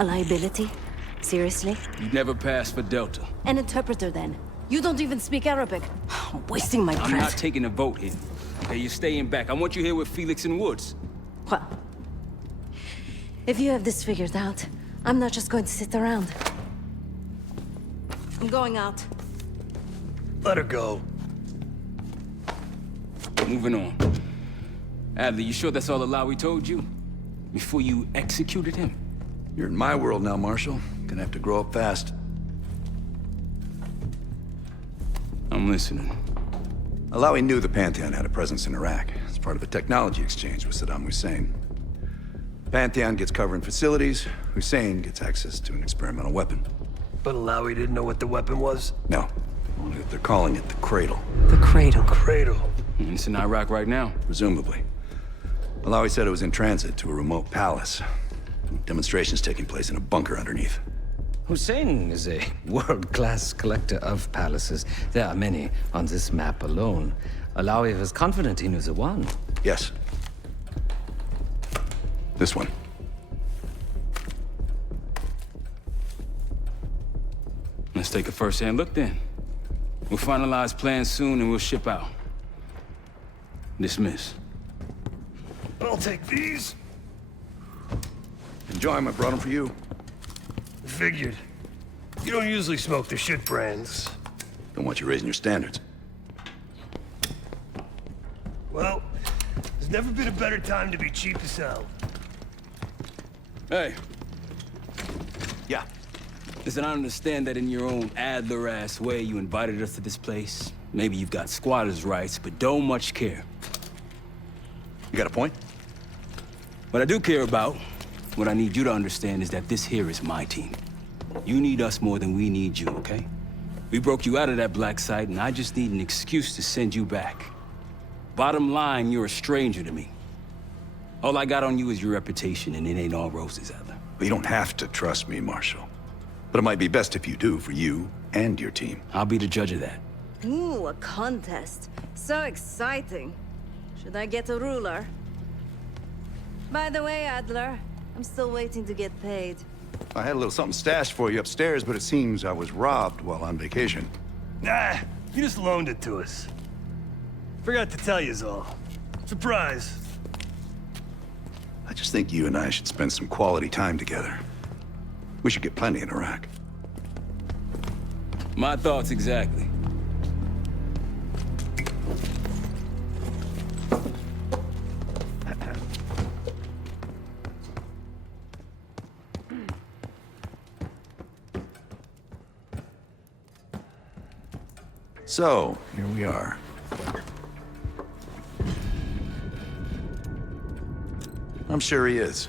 A liability? Seriously? You never passed for Delta. An interpreter, then. You don't even speak Arabic. I'm wasting my I'm not breath. taking a vote here. Okay, you're staying back. I want you here with Felix and Woods. Well, if you have this figured out, I'm not just going to sit around. I'm going out. Let her go. Moving on. Adler, you sure that's all Alawi told you? Before you executed him? You're in my world now, Marshal. Gonna have to grow up fast. I'm listening. Alawi knew the Pantheon had a presence in Iraq. It's part of a technology exchange with Saddam Hussein. Pantheon gets cover in facilities. Hussein gets access to an experimental weapon. But Alawi didn't know what the weapon was? No, only that they're calling it the Cradle, The cradle. Cradle. And it's in Iraq right now. presumably. Alawi said it was in transit to a remote palace. Demonstrations taking place in a bunker underneath. Hussein is a world-class collector of palaces. There are many on this map alone. Alawi was confident he knew the one. Yes. This one. Let's take a first-hand look then. We'll finalize plans soon and we'll ship out. Dismiss. I'll take these. Enjoy them, I brought them for you. Figured. You don't usually smoke the shit brands. Don't want you raising your standards. Well, there's never been a better time to be cheap as hell. Hey, Yeah. listen, I understand that in your own Adler-ass way you invited us to this place. Maybe you've got squatters' rights, but don't much care. You got a point? What I do care about, what I need you to understand is that this here is my team. You need us more than we need you, okay? We broke you out of that black site, and I just need an excuse to send you back. Bottom line, you're a stranger to me. All I got on you is your reputation, and it ain't all roses, Adler. Well, you don't have to trust me, Marshal. But it might be best if you do, for you and your team. I'll be the judge of that. Ooh, a contest. So exciting. Should I get a ruler? By the way, Adler, I'm still waiting to get paid. I had a little something stashed for you upstairs, but it seems I was robbed while on vacation. Nah, you just loaned it to us. Forgot to tell yous all. Surprise. I just think you and I should spend some quality time together. We should get plenty in Iraq. My thoughts exactly. So, here we are. I'm sure he is.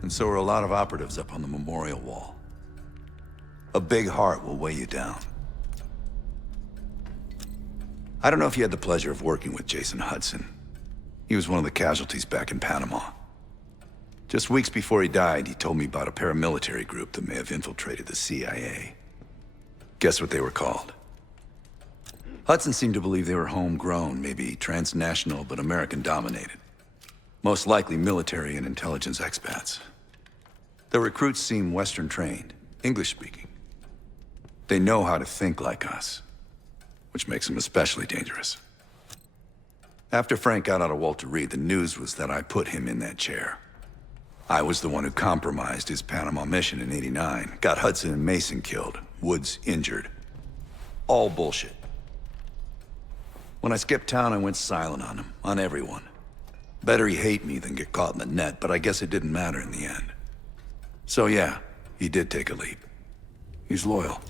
And so are a lot of operatives up on the memorial wall. A big heart will weigh you down. I don't know if you had the pleasure of working with Jason Hudson. He was one of the casualties back in Panama. Just weeks before he died, he told me about a paramilitary group that may have infiltrated the CIA. Guess what they were called? Hudson seemed to believe they were homegrown, maybe transnational, but American-dominated. Most likely military and intelligence expats. The recruits seem Western-trained, English-speaking. They know how to think like us, which makes them especially dangerous. After Frank got out of Walter Reed, the news was that I put him in that chair. I was the one who compromised his Panama mission in '89, got Hudson and Mason killed, Woods injured. All bullshit. When I skipped town, I went silent on him, on everyone. Better he hate me than get caught in the net, but I guess it didn't matter in the end. So yeah, he did take a leap. He's loyal.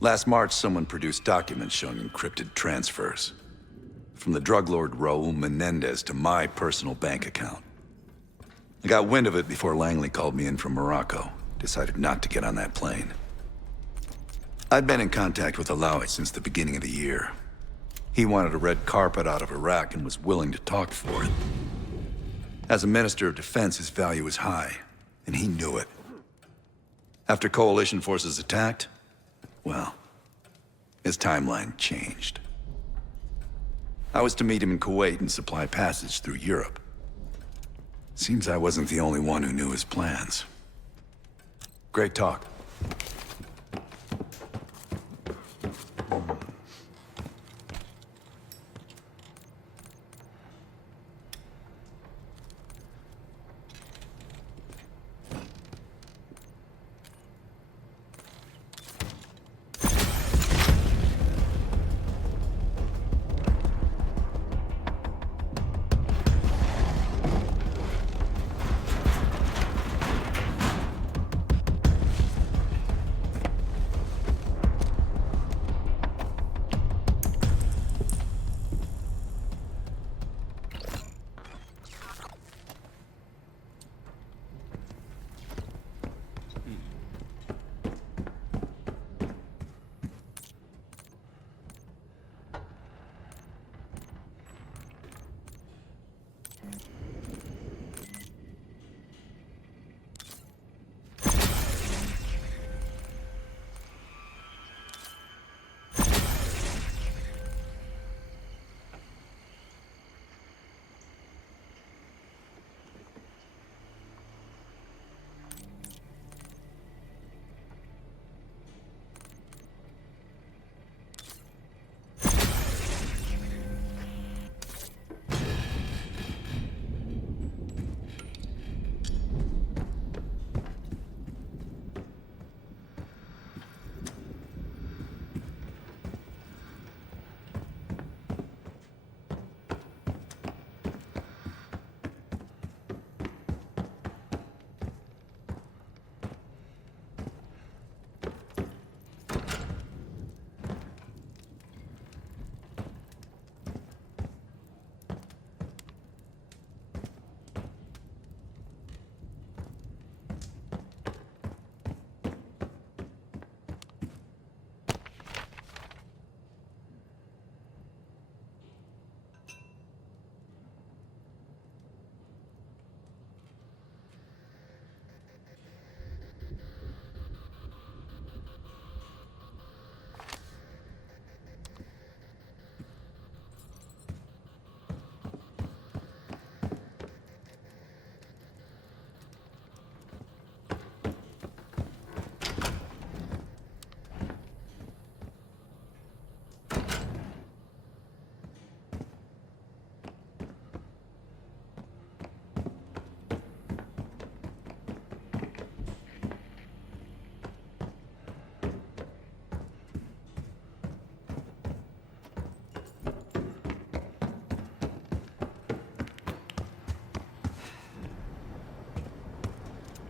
Last March, someone produced documents showing encrypted transfers. From the drug lord Raul Menendez to my personal bank account. I got wind of it before Langley called me in from Morocco. Decided not to get on that plane. I'd been in contact with Alawi since the beginning of the year. He wanted a red carpet out of Iraq and was willing to talk for it. As a Minister of Defense, his value was high, and he knew it. After coalition forces attacked, well, his timeline changed. I was to meet him in Kuwait and supply passage through Europe. Seems I wasn't the only one who knew his plans. Great talk.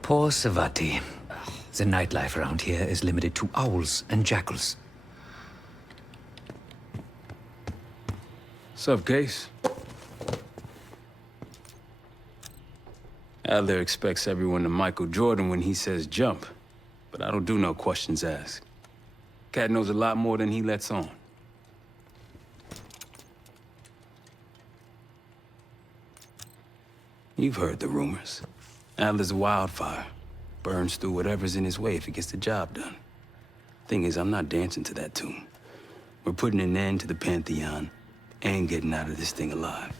Poor Savati. The nightlife around here is limited to owls and jackals. Sup, Case? Adler expects everyone to Michael Jordan when he says jump, but I don't do no questions asked. Cat knows a lot more than he lets on. You've heard the rumors. Adler's a wildfire. Burns through whatever's in his way if he gets the job done. Thing is, I'm not dancing to that tune. We're putting an end to the Pantheon and getting out of this thing alive.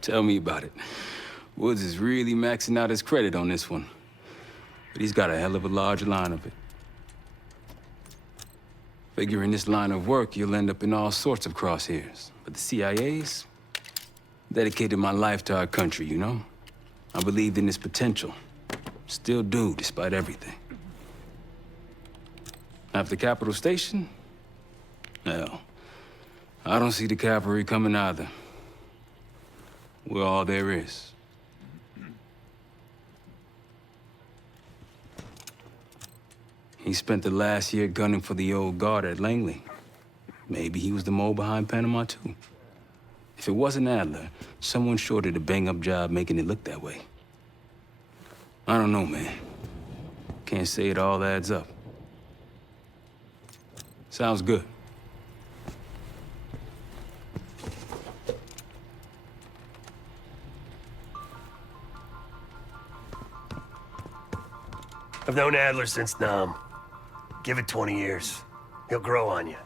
Tell me about it. Woods is really maxing out his credit on this one. But he's got a hell of a large line of it. Figure in this line of work, you'll end up in all sorts of crosshairs. But the CIA's dedicated my life to our country, you know? I believed in its potential. Still do, despite everything. After Capital Station? Hell, I don't see the cavalry coming either. We're all there is. He spent the last year gunning for the old guard at Langley. Maybe he was the mole behind Panama, too. If it wasn't Adler, someone sure did a bang-up job making it look that way. I don't know, man. Can't say it all adds up. Sounds good. I've known Adler since Nam. Give it 20 years. He'll grow on you.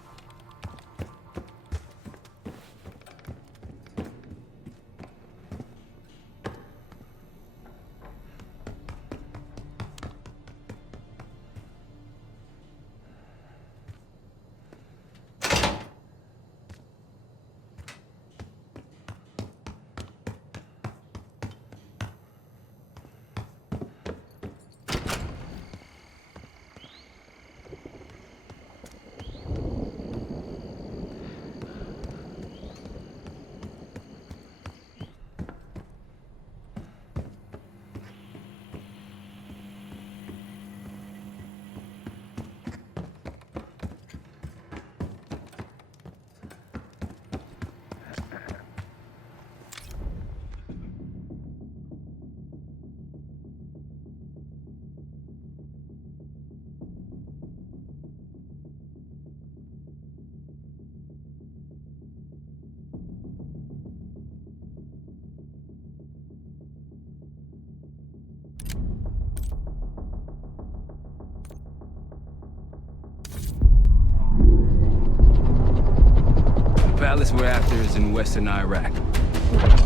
palace we're after is in western Iraq.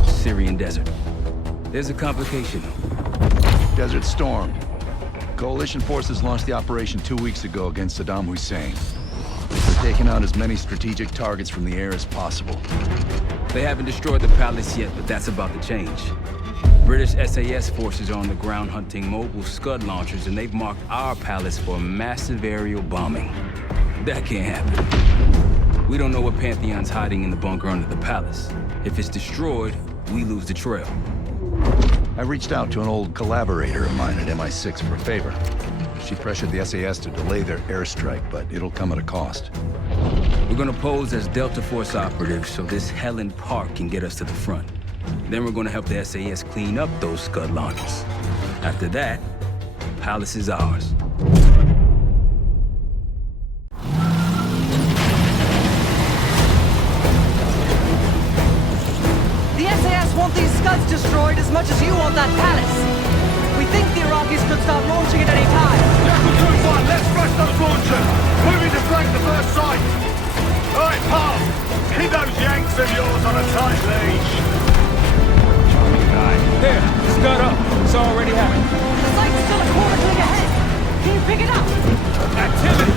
Syrian desert. There's a complication, though. Desert Storm. Coalition forces launched the operation 2 weeks ago against Saddam Hussein. They're taking out as many strategic targets from the air as possible. They haven't destroyed the palace yet, but that's about to change. British SAS forces are on the ground hunting mobile Scud launchers, and they've marked our palace for massive aerial bombing. That can't happen. We don't know what Pantheon's hiding in the bunker under the palace. If it's destroyed, we lose the trail. I reached out to an old collaborator of mine at MI6 for a favor. She pressured the SAS to delay their airstrike, but it'll come at a cost. We're gonna pose as Delta Force operatives so this Helen Park can get us to the front. Then we're gonna help the SAS clean up those Scud launchers. After that, Palace is ours. The SAS want these Scuds destroyed as much as you want that palace. We think the Iraqis could start launching at any time. Jackal 2-1, let's rush those launchers! Moving to flank the first site! Alright, pal! Keep those Yanks of yours on a tight leash! There, Scud up. It's already happening. The site's still a quarter click ahead. Can you pick it up? Activity!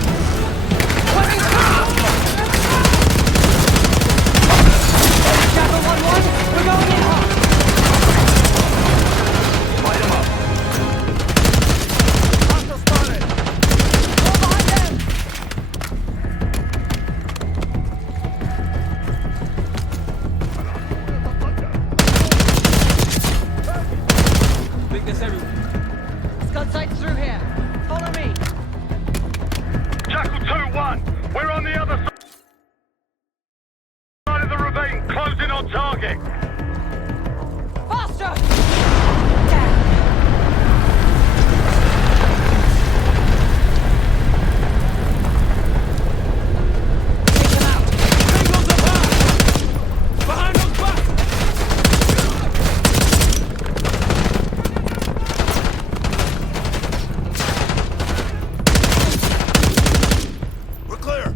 Coming through! Jackal 1-1, we're going in hot. Light them up! Hostile spotted! All behind them! Think that's everyone. Scud site's through here. Follow me. Jackal 2-1, we're on the other side of the ravine, closing on target! Faster! Take them out. Bengals up high! Behind those boxes! We're clear!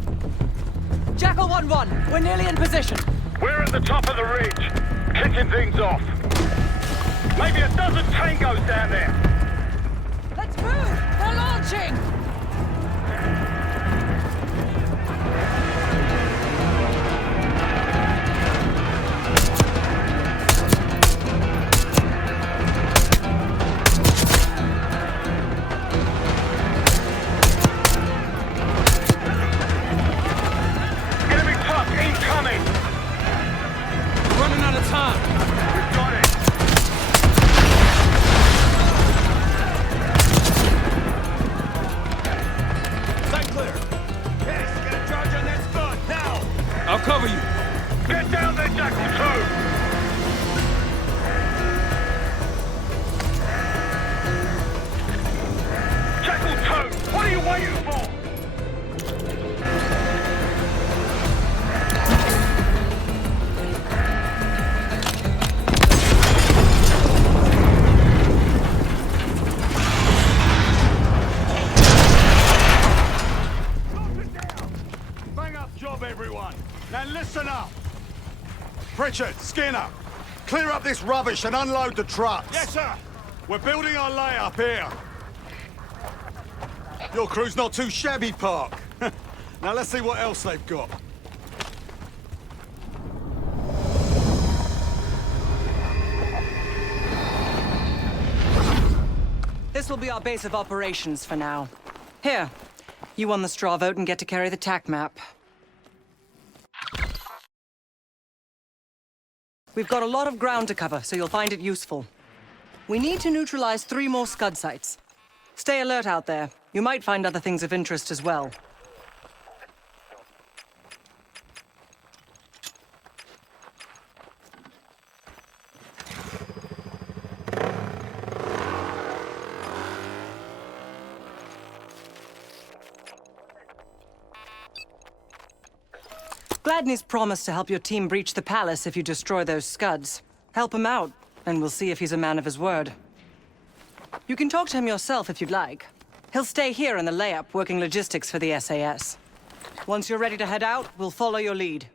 Jackal 1-1, we're nearly in position. We're at the top of the ridge, kicking things off. Maybe a dozen tangos down there. Let's move! We're launching! Enemy truck incoming! We're running out of time. We've got it! Stay clear! Yes, get a charge on that Scud, now! I'll cover you. Get down there, Jackal 2! Jackal 2, what are you waiting for? Bang up job, everyone. Now listen up. Pritchard, Skinner, clear up this rubbish and unload the trucks. Yes, sir. We're building our layup here. Your crew's not too shabby, Park. Now let's see what else they've got. This will be our base of operations for now. Here, you won the straw vote and get to carry the TAC map. We've got a lot of ground to cover, so you'll find it useful. We need to neutralize 3 more Scud sites. Stay alert out there. You might find other things of interest as well. Gladney's promised to help your team breach the palace if you destroy those Scuds. Help him out, and we'll see if he's a man of his word. You can talk to him yourself if you'd like. He'll stay here in the layup, working logistics for the SAS. Once you're ready to head out, we'll follow your lead.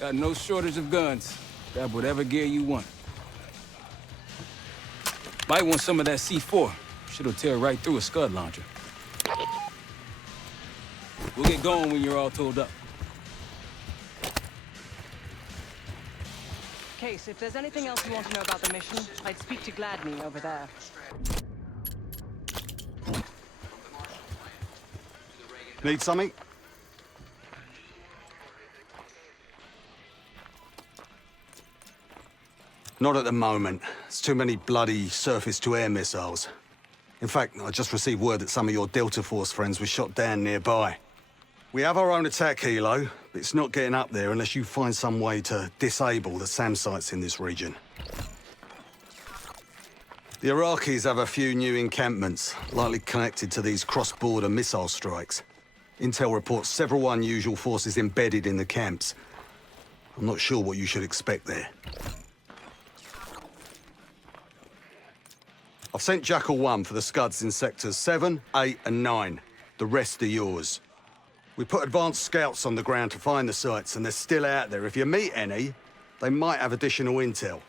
Got no shortage of guns. Grab whatever gear you want. Might want some of that C4. Shit'll tear right through a Scud launcher. We'll get going when you're all tooled up. Case, if there's anything else you want to know about the mission, I'd speak to Gladney over there. Need something? Not at the moment. It's too many bloody surface-to-air missiles. In fact, I just received word that some of your Delta Force friends were shot down nearby. We have our own attack helo, but it's not getting up there unless you find some way to disable the SAM sites in this region. The Iraqis have a few new encampments, likely connected to these cross-border missile strikes. Intel reports several unusual forces embedded in the camps. I'm not sure what you should expect there. I've sent Jackal 1 for the Scuds in sectors 7, 8, and 9. The rest are yours. We put advanced scouts on the ground to find the sites, and they're still out there. If you meet any, they might have additional intel.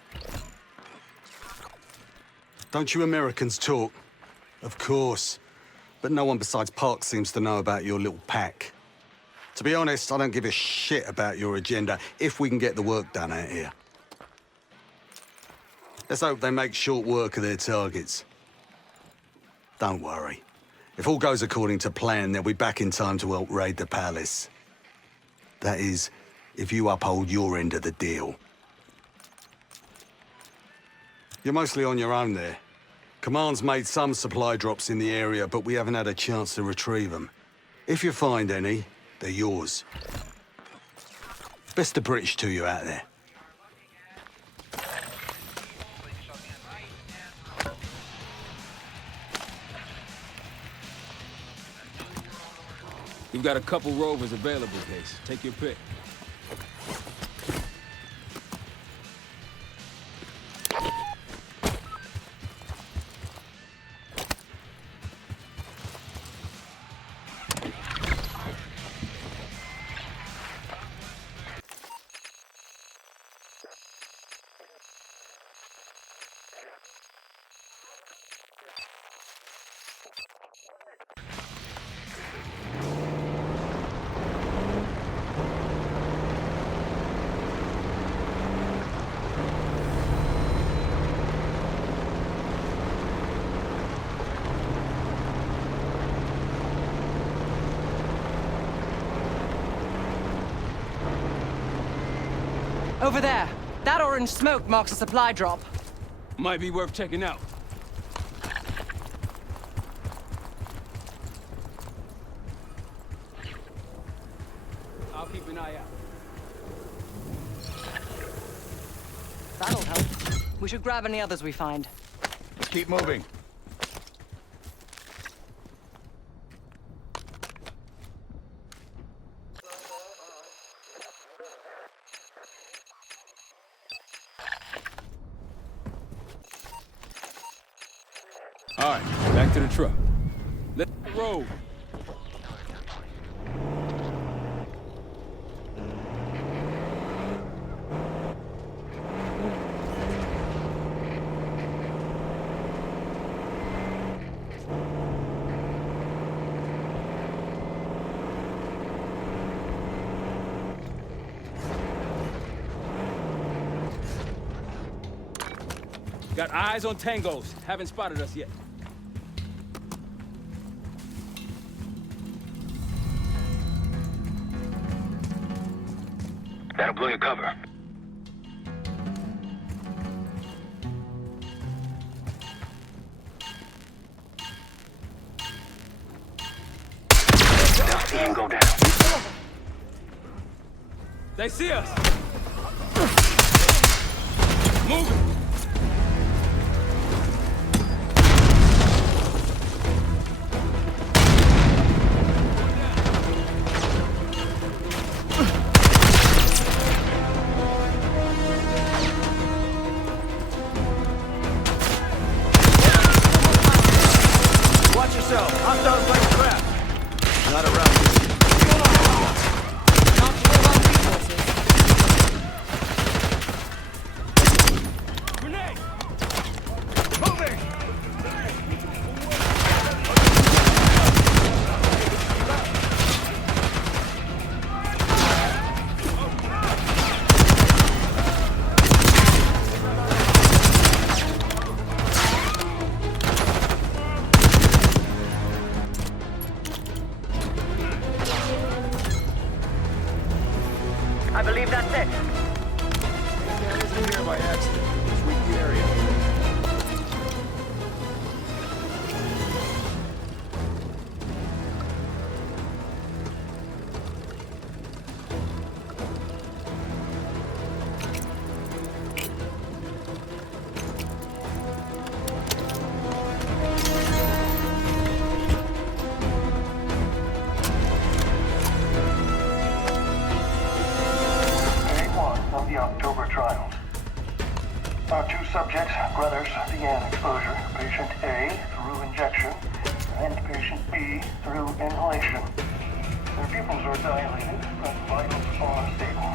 Don't you Americans talk? Of course. But no one besides Park seems to know about your little pack. To be honest, I don't give a shit about your agenda if we can get the work done out here. Let's hope they make short work of their targets. Don't worry. If all goes according to plan, they'll be back in time to help raid the palace. That is, if you uphold your end of the deal. You're mostly on your own there. Command's made some supply drops in the area, but we haven't had a chance to retrieve them. If you find any, they're yours. Best of British to you out there. We've got a couple rovers available, Case. Take your pick. Over there. That orange smoke marks a supply drop. Might be worth checking out. I'll keep an eye out. That'll help. We should grab any others we find. Let's keep moving. All right, back to the truck. Let's roll. Got eyes on tangos. Haven't spotted us yet. That'll blow your cover. They'll see him go down. They see us. Move it. I believe that's it. That isn't here by accident. Sweep the area. October trials. Our two subjects, brothers, began exposure. Patient A through injection, and patient B through inhalation. Their pupils are dilated, but vitals are stable.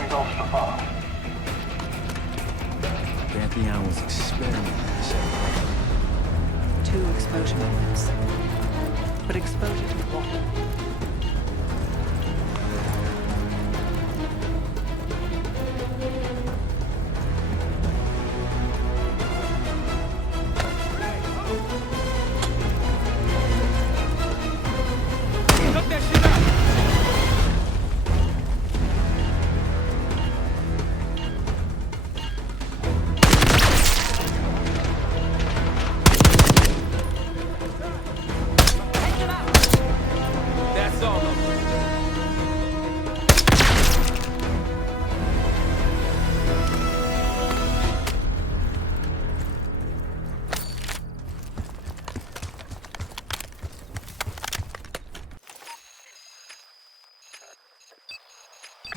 Results to follow. Pantheon was experimenting. 2 exposure methods. But exposure to what?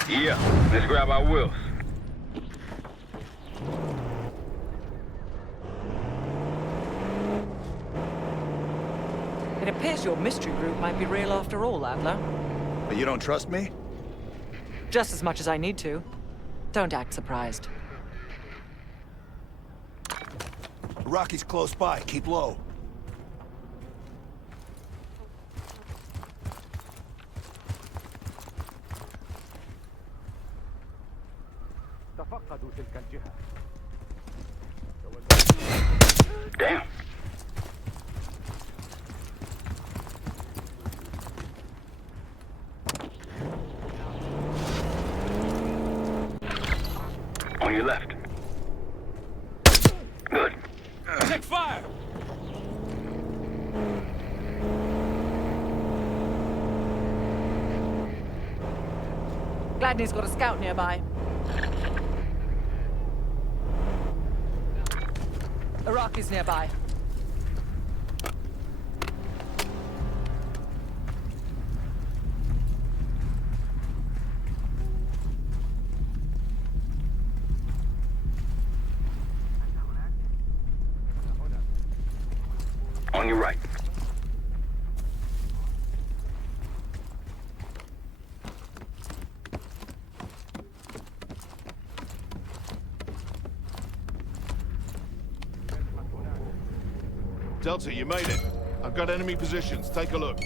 Yeah, let's grab our wheels. It appears your mystery group might be real after all, Adler. But you don't trust me? Just as much as I need to. Don't act surprised. Rocky's close by. Keep low. Damn. On your left. Good. Take fire! Gladney's got a scout nearby. Iraqi's nearby. On your right. Delta, you made it. I've got enemy positions. Take a look.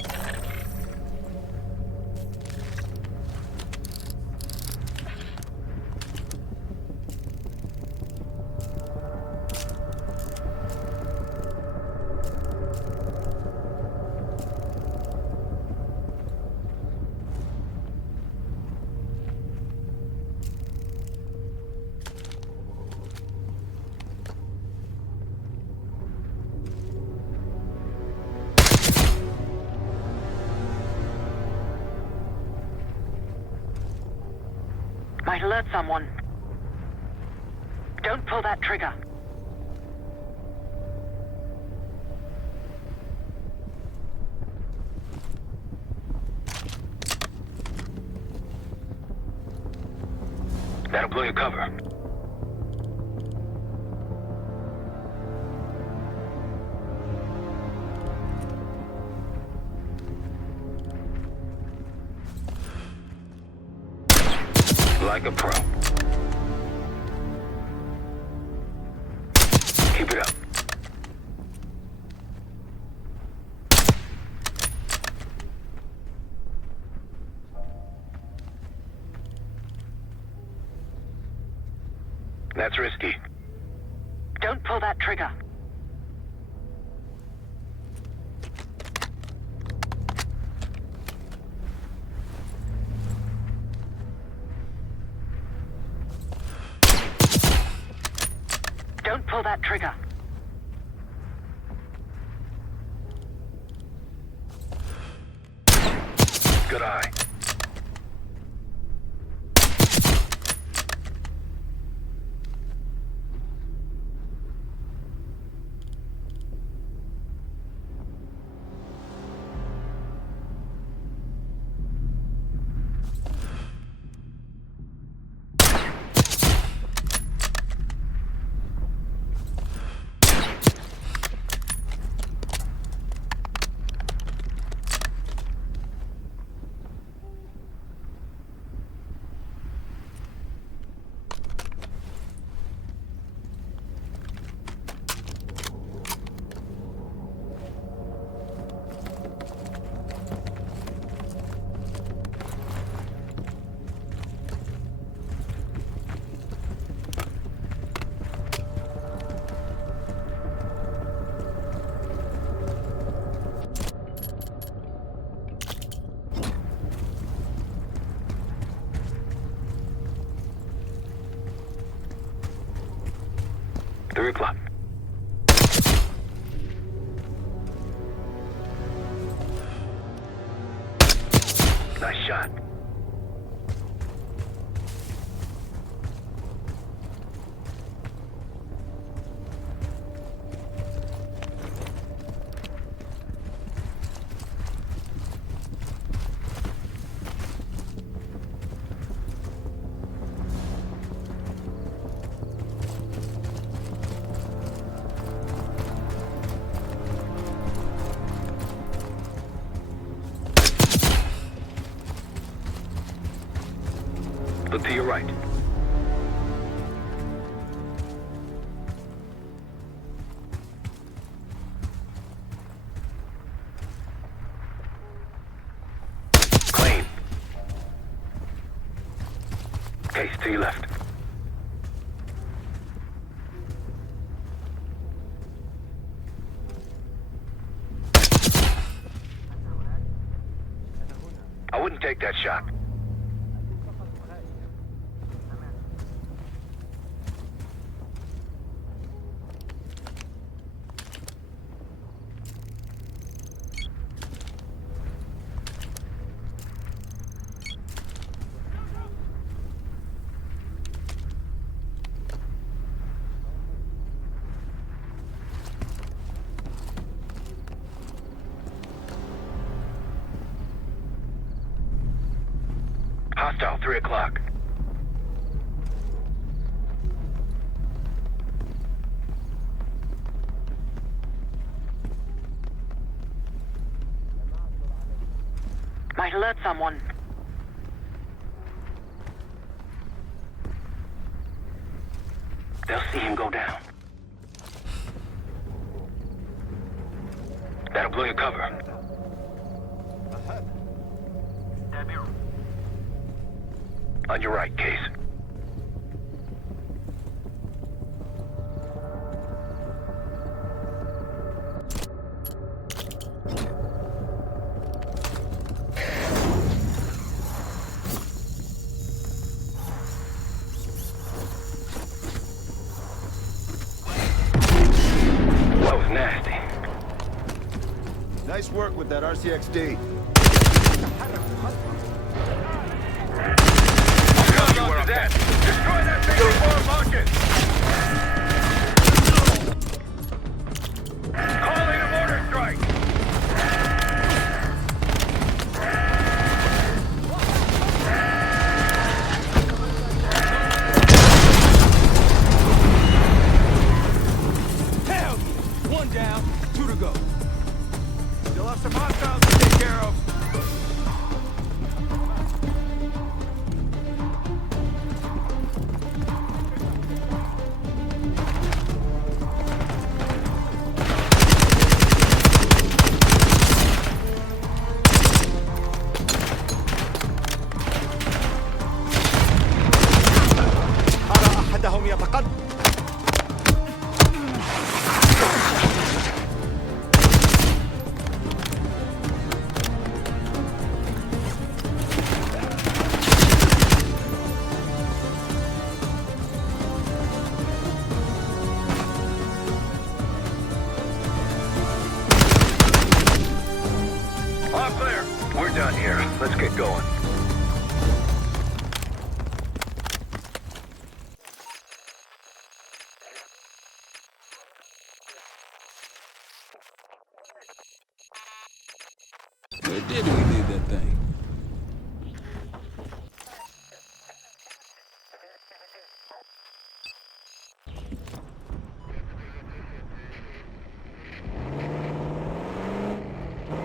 Might alert someone. Don't pull that trigger. That'll blow your cover. Like a pro. Keep it up. That's risky. Don't pull that trigger. Don't pull that trigger. Good eye. Three o'clock. Nice shot. Look to your right. Clean. Case to your left. I wouldn't take that shot. Hostile, 3 o'clock. Might alert someone. They'll see him go down. That'll blow your cover. On your right, Case. That was nasty. Nice work with that RCXD. That. Destroy that thing before it launches! Calling a mortar strike! Hell yeah! One down, two to go. Still have some hostiles to take care of.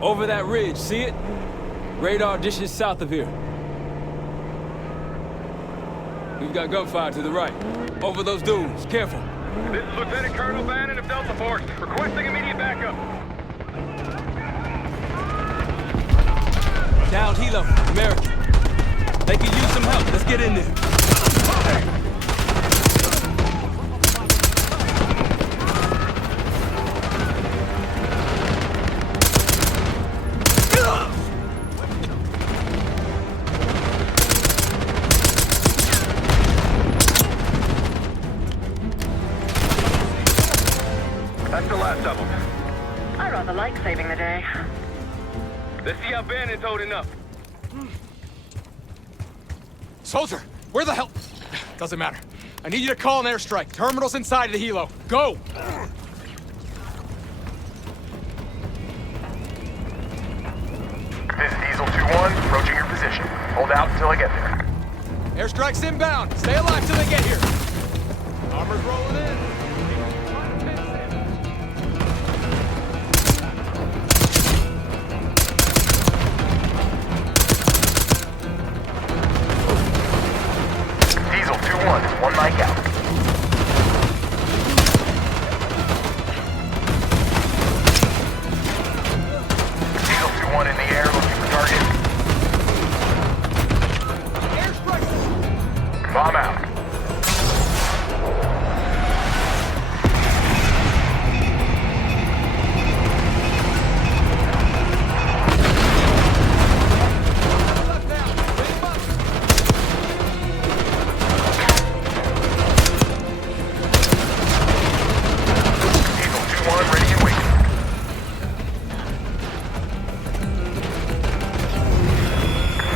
Over that ridge, see it? Radar dishes south of here. We've got gunfire to the right. Over those dunes, careful. This is Lieutenant Colonel Bannon of Delta Force, requesting immediate backup. Down Hilo, American. They can use some help. Let's get in there. That's the last of them. I rather like saving the day. Let's see how Bannon's holding up. Soldier, where the hell? Doesn't matter. I need you to call an airstrike. Terminal's inside of the helo. Go! This is Diesel 2-1, approaching your position. Hold out until I get there. Airstrike's inbound. Stay alive till they get here. Armor's rolling in. Diesel 2-1 is one mic out. Diesel 2-1 in the air, looking for target. Bomb out. Diesel 2-1 ready and waiting.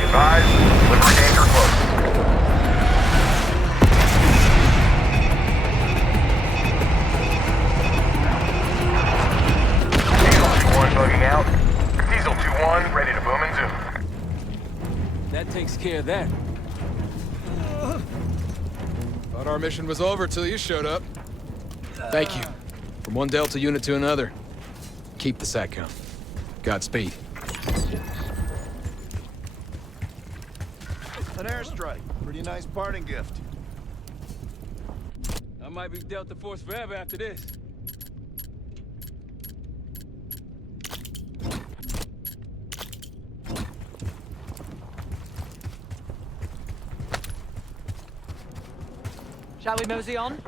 Advise, delivery danger close. Diesel 2-1 bugging out. Diesel 2-1 ready to boom and zoom. That takes care of that. Thought our mission was over till you showed up. Thank you. From one Delta unit to another. Keep the SATCOM. Godspeed. An airstrike. Pretty nice parting gift. I might be Delta Force forever after this. Shall we mosey on?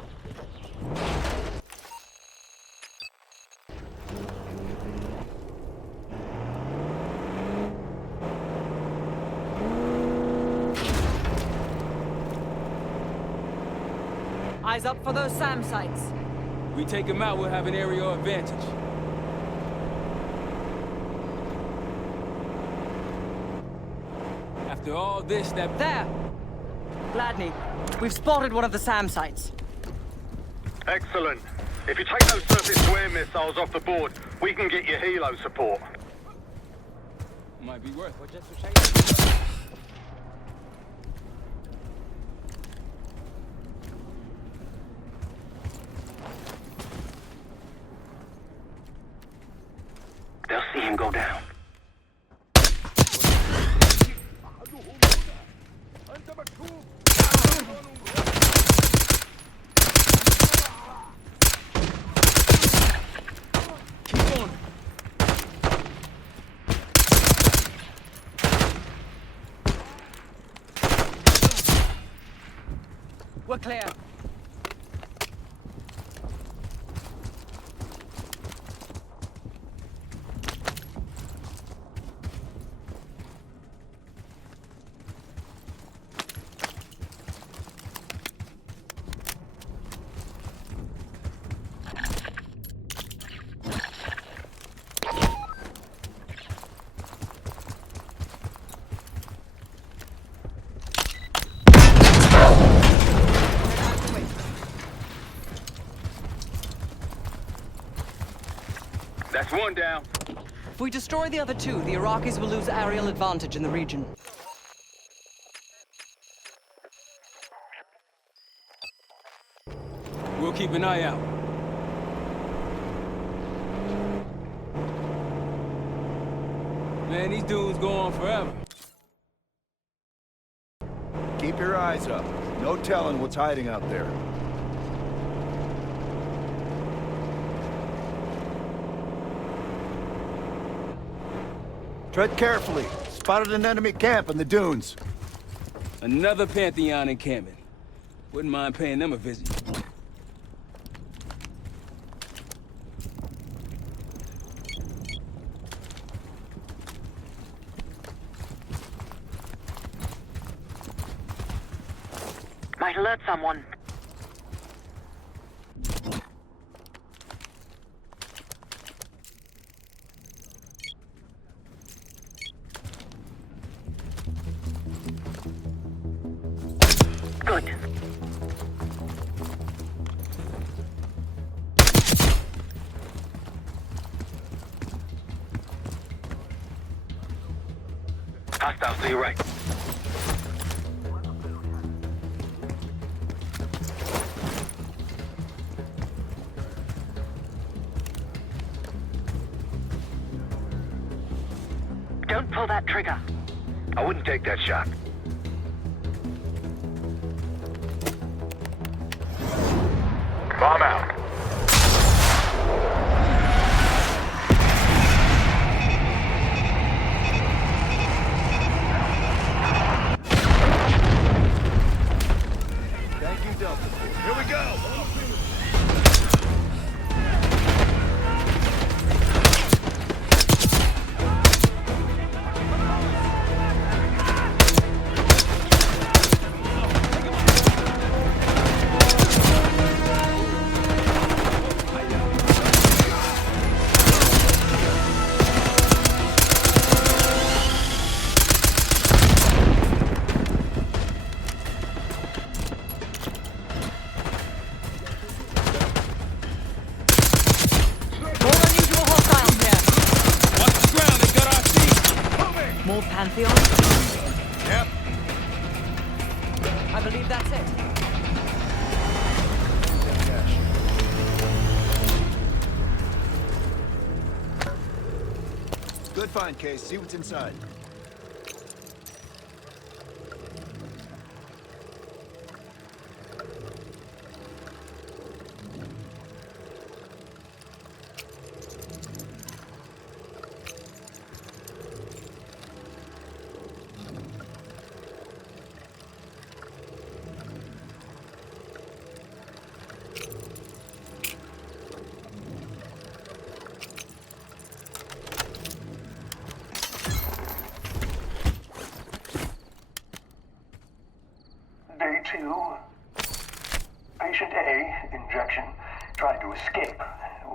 Eyes up for those SAM sites. We take them out, we'll have an aerial advantage. After all this, that... There! Gladney, we've spotted one of the SAM sites. Excellent. If you take those surface-to-air missiles off the board, we can get you helo support. Might be worth it. They'll see him go down. Keep on. We're clear. That's one down. If we destroy the other two, the Iraqis will lose aerial advantage in the region. We'll keep an eye out. Man, these dudes go on forever. Keep your eyes up. No telling what's hiding out there. Tread carefully. Spotted an enemy camp in the dunes. Another Pantheon encampment. Wouldn't mind paying them a visit. Might alert someone. Good. Hostiles to your right. Don't pull that trigger. I wouldn't take that shot. Bomb out. Thank you, Delta. Here we go! More Pantheon? Yep. I believe that's it. Good find, Case. See what's inside. Day 2. Patient A, injection, tried to escape.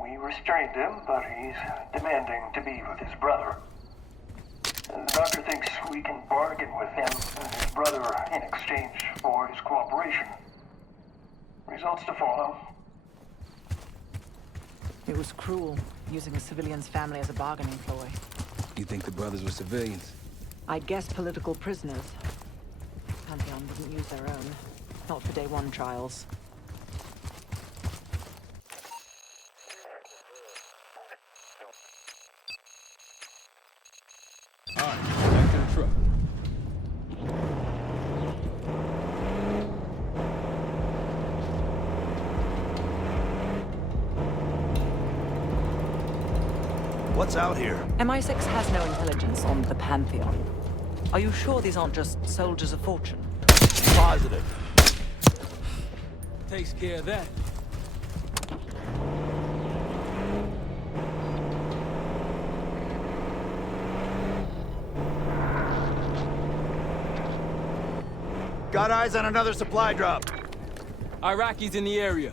We restrained him, but he's demanding to be with his brother. The doctor thinks we can bargain with him and his brother in exchange for his cooperation. Results to follow. It was cruel, using a civilian's family as a bargaining ploy. You think the brothers were civilians? I guess political prisoners. Pantheon wouldn't use their own. Not for day 1 trials. All right, back to the truck. What's out here? MI6 has no intelligence on the Pantheon. Are you sure these aren't just soldiers of fortune? Positive. Takes care of that. Got eyes on another supply drop. Iraqis in the area.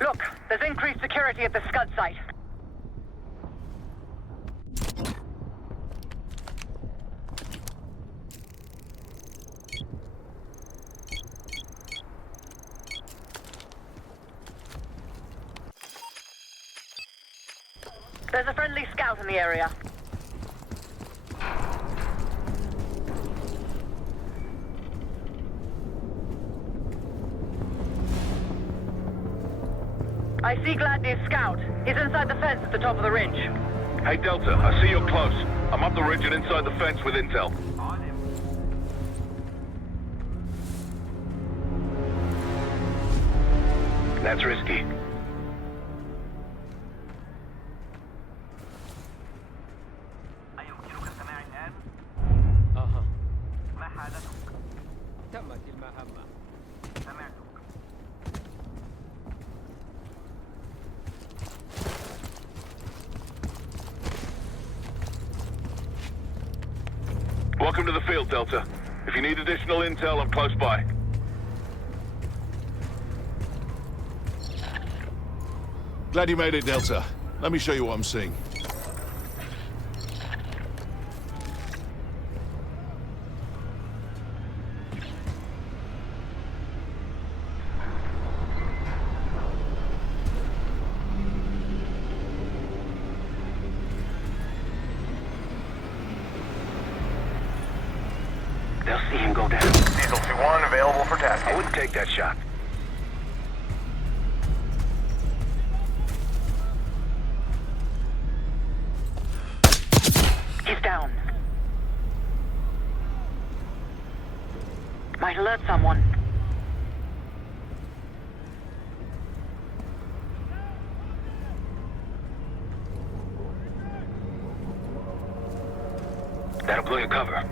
Look, there's increased security at the Scud site. There's a friendly scout in the area. I see Gladney's scout. He's inside the fence at the top of the ridge. Hey, Delta, I see you're close. I'm up the ridge and inside the fence with intel. That's risky. Welcome to the field, Delta. If you need additional intel, I'm close by. Glad you made it, Delta. Let me show you what I'm seeing. They'll see him go down. Diesel 2-1 available for tasking. I wouldn't take that shot. He's down. Might alert someone. That'll blow your cover.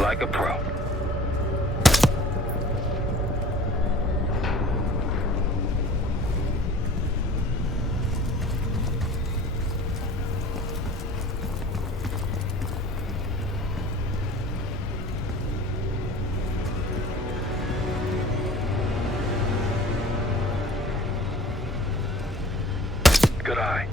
Like a pro. Good eye.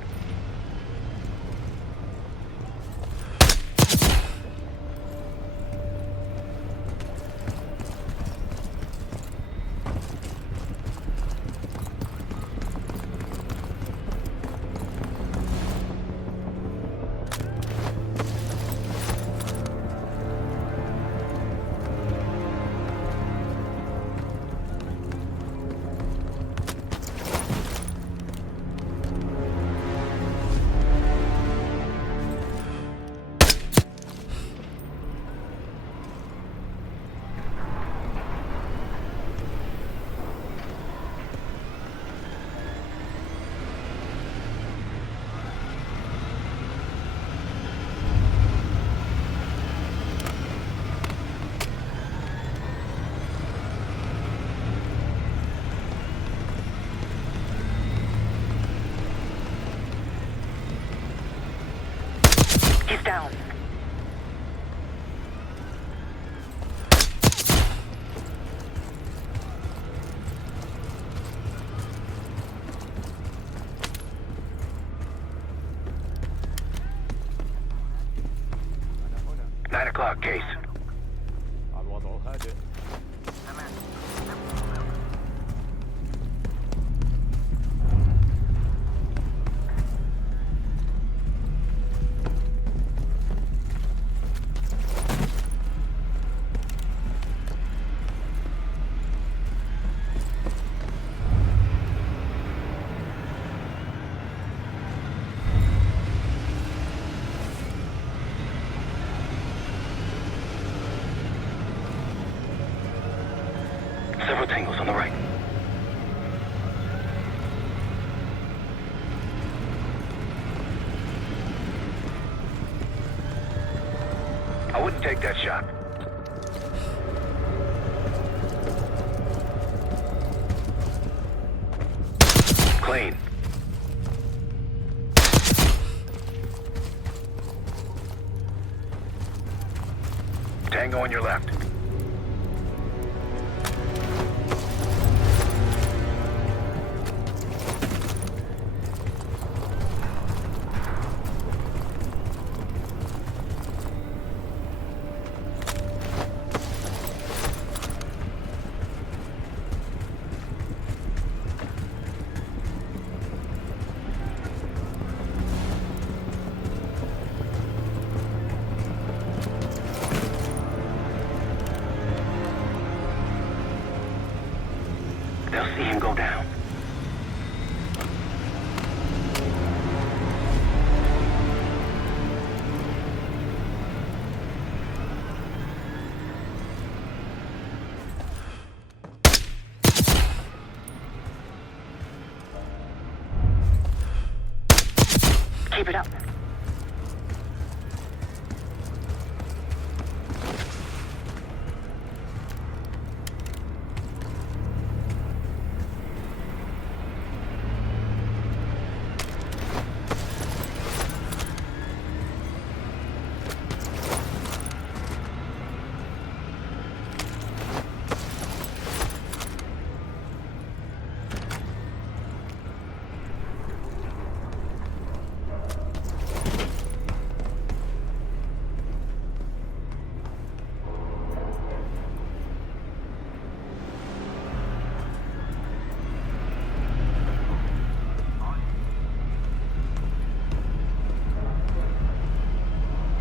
He's down. Nine o'clock, Case. Several tangles on the right. I wouldn't take that shot. Clean. Tango on your left. They'll see him go down. Keep it up.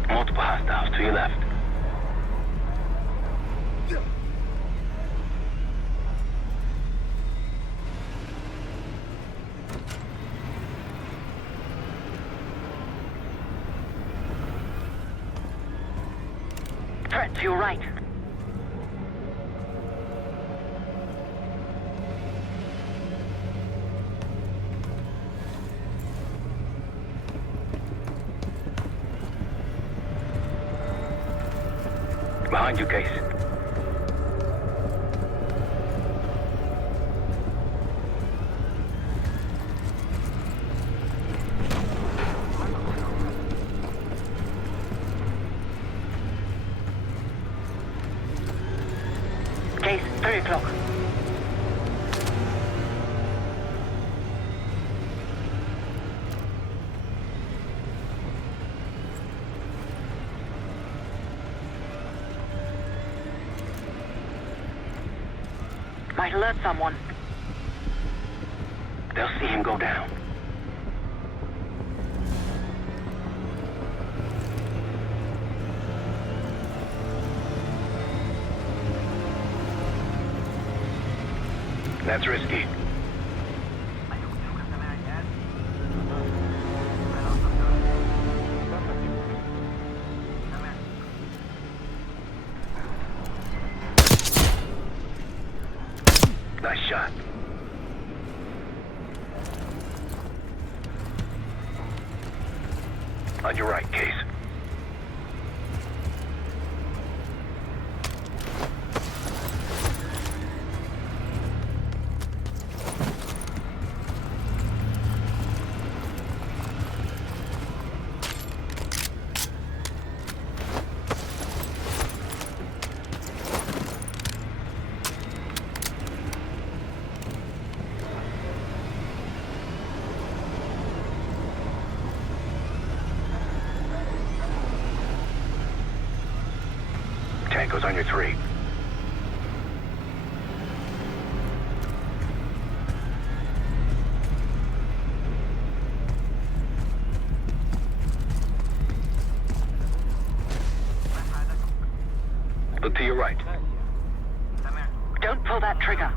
Multiple hostiles to your left. Threat to your right. Behind you, Case. Case, 3 o'clock. Might alert someone. They'll see him go down. That's risky. Nice shot. On your right, Case. Tango's on your 3. Look to your right. Don't pull that trigger.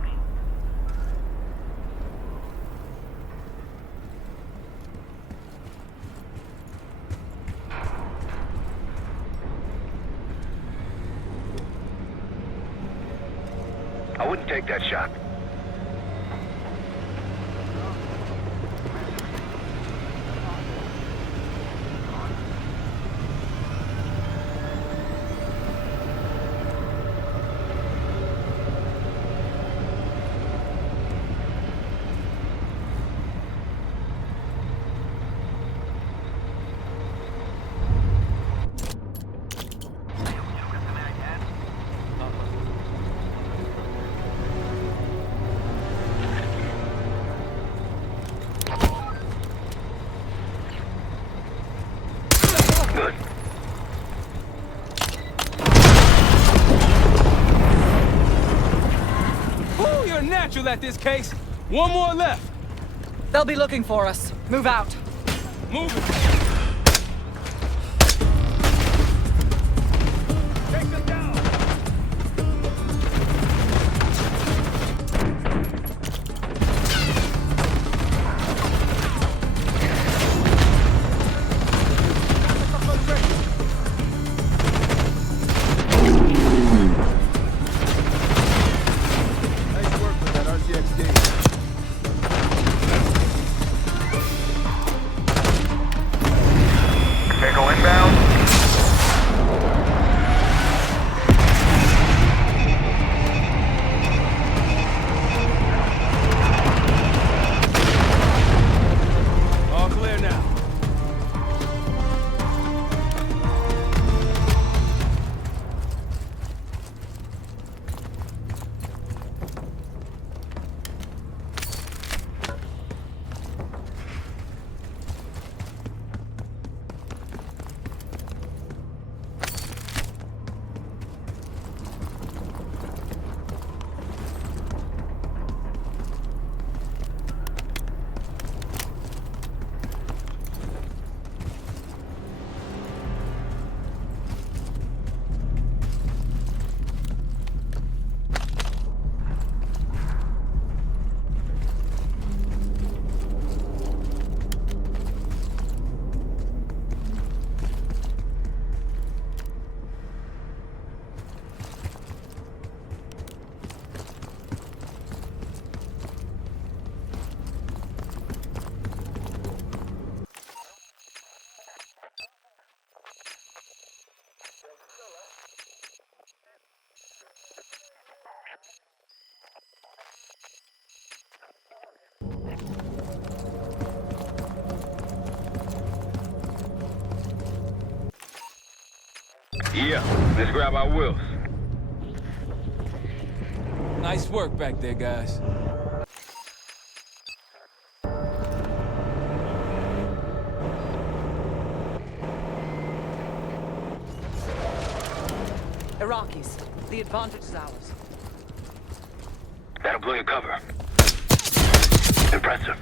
I wouldn't take that shot. Good. Ooh, you're a natural at this case. One more left. They'll be looking for us. Move out. Move it. Take them down! Nice work with that RCXD. Vehicle inbound. All clear now. Yeah, let's grab our wheels. Nice work back there, guys. Iraqis. The advantage is ours. That'll blow your cover. Impressive.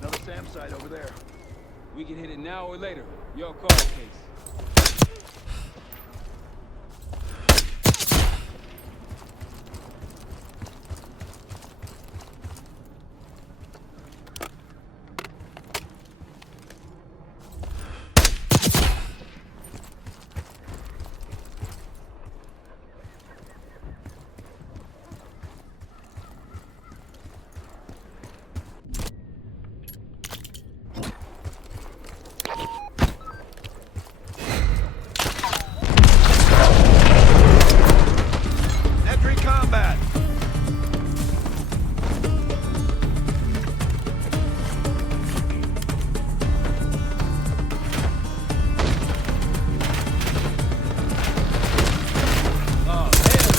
Another SAM site over there. We can hit it now or later. Your call, Case. Entry combat! Oh, hell.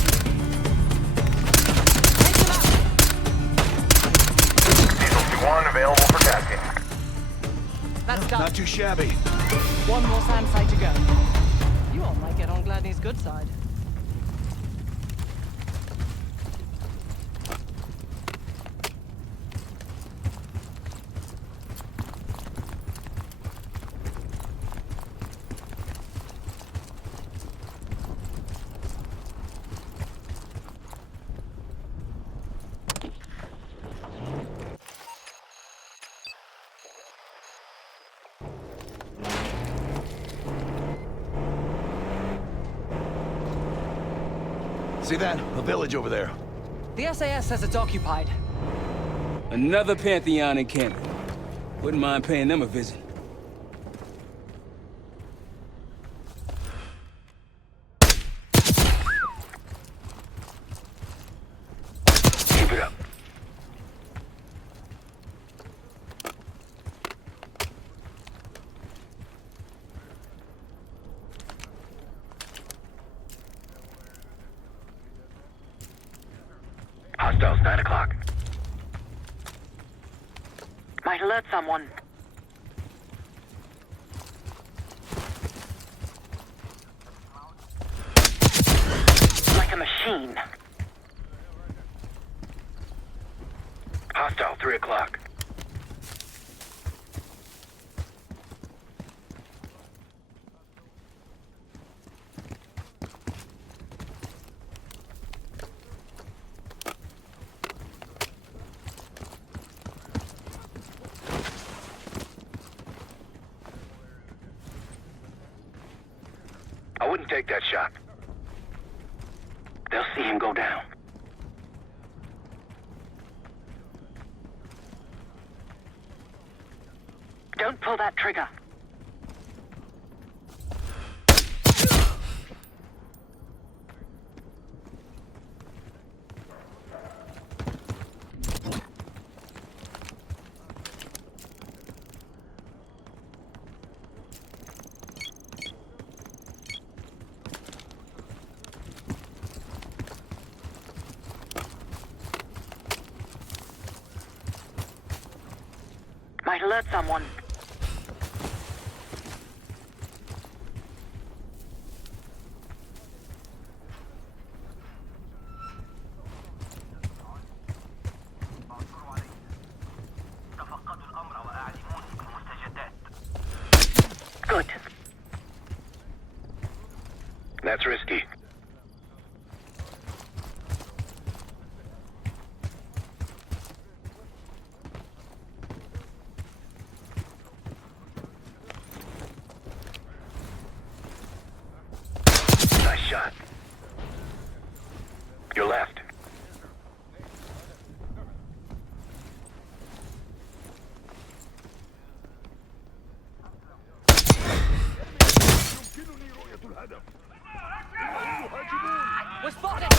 Diesel 2-1 available for tasking. That's done. Not too shabby. One more SAM site to go. You all might get on Gladney's good side. See that? A village over there. The SAS says it's occupied. Another Pantheon encampment. Wouldn't mind paying them a visit. Keep it up. Hostiles 9 o'clock. Might alert someone. like a machine. Hostile, 3 o'clock. I wouldn't take that shot. They'll see him go down. Don't pull that trigger. Might alert someone. Good. That's risky. Nice shot. Your left. We're spotted!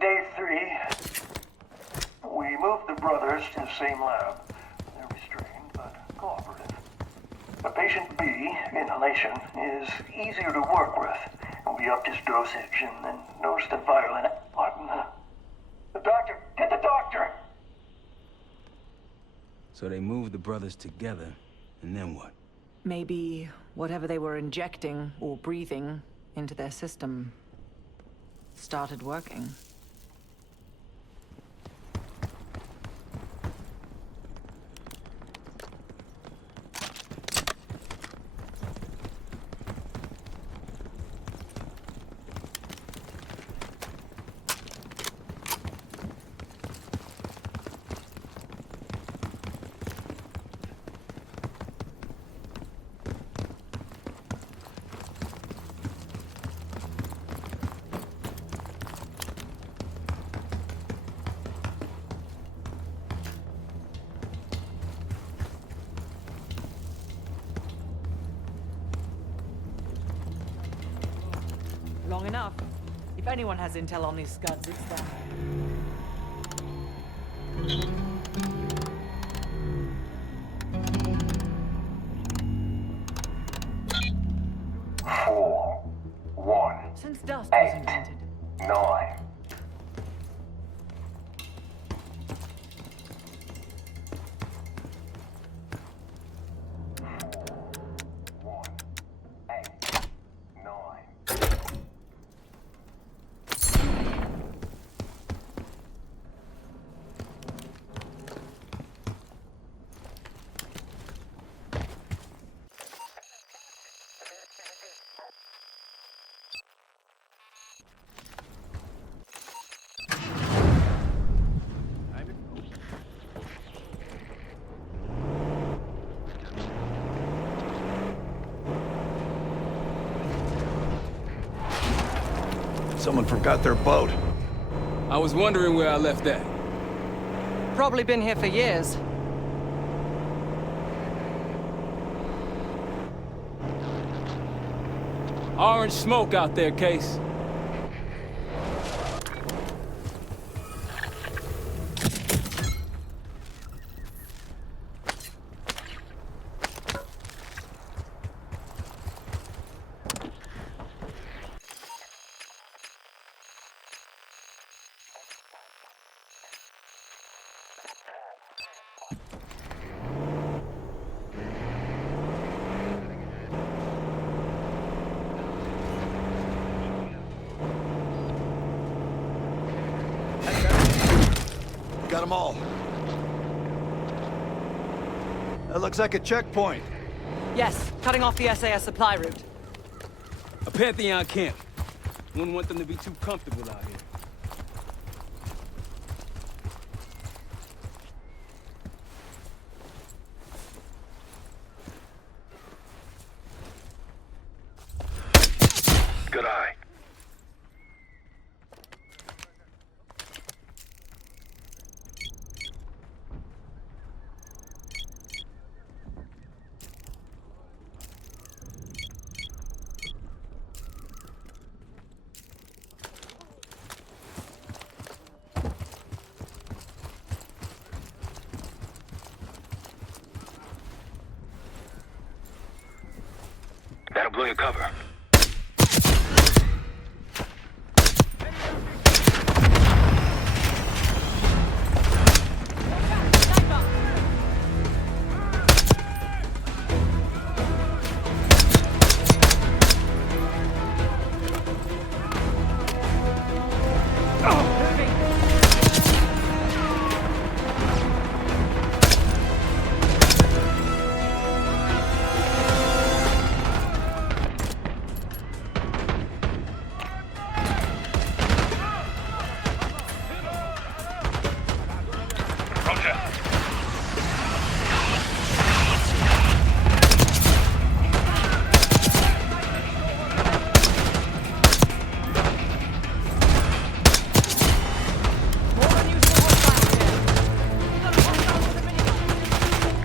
Day 3. We moved the brothers to the same lab. They're restrained, but cooperative. But patient B, inhalation, is easier to work with. We upped his dosage and then noticed the violent... The doctor! Get the doctor! So they moved the brothers together, and then what? Maybe whatever they were injecting or breathing into their system started working. long enough. If anyone has intel on these scuds, it's them. 4, 1, Since dust was 8, invented. 9. Someone forgot their boat. I was wondering where I left that. Probably been here for years. Orange smoke out there, Case. Got them all. That looks like a checkpoint. Yes, cutting off the SAS supply route. A Pantheon camp. Wouldn't want them to be too comfortable out here. Good eye. That'll blow your cover.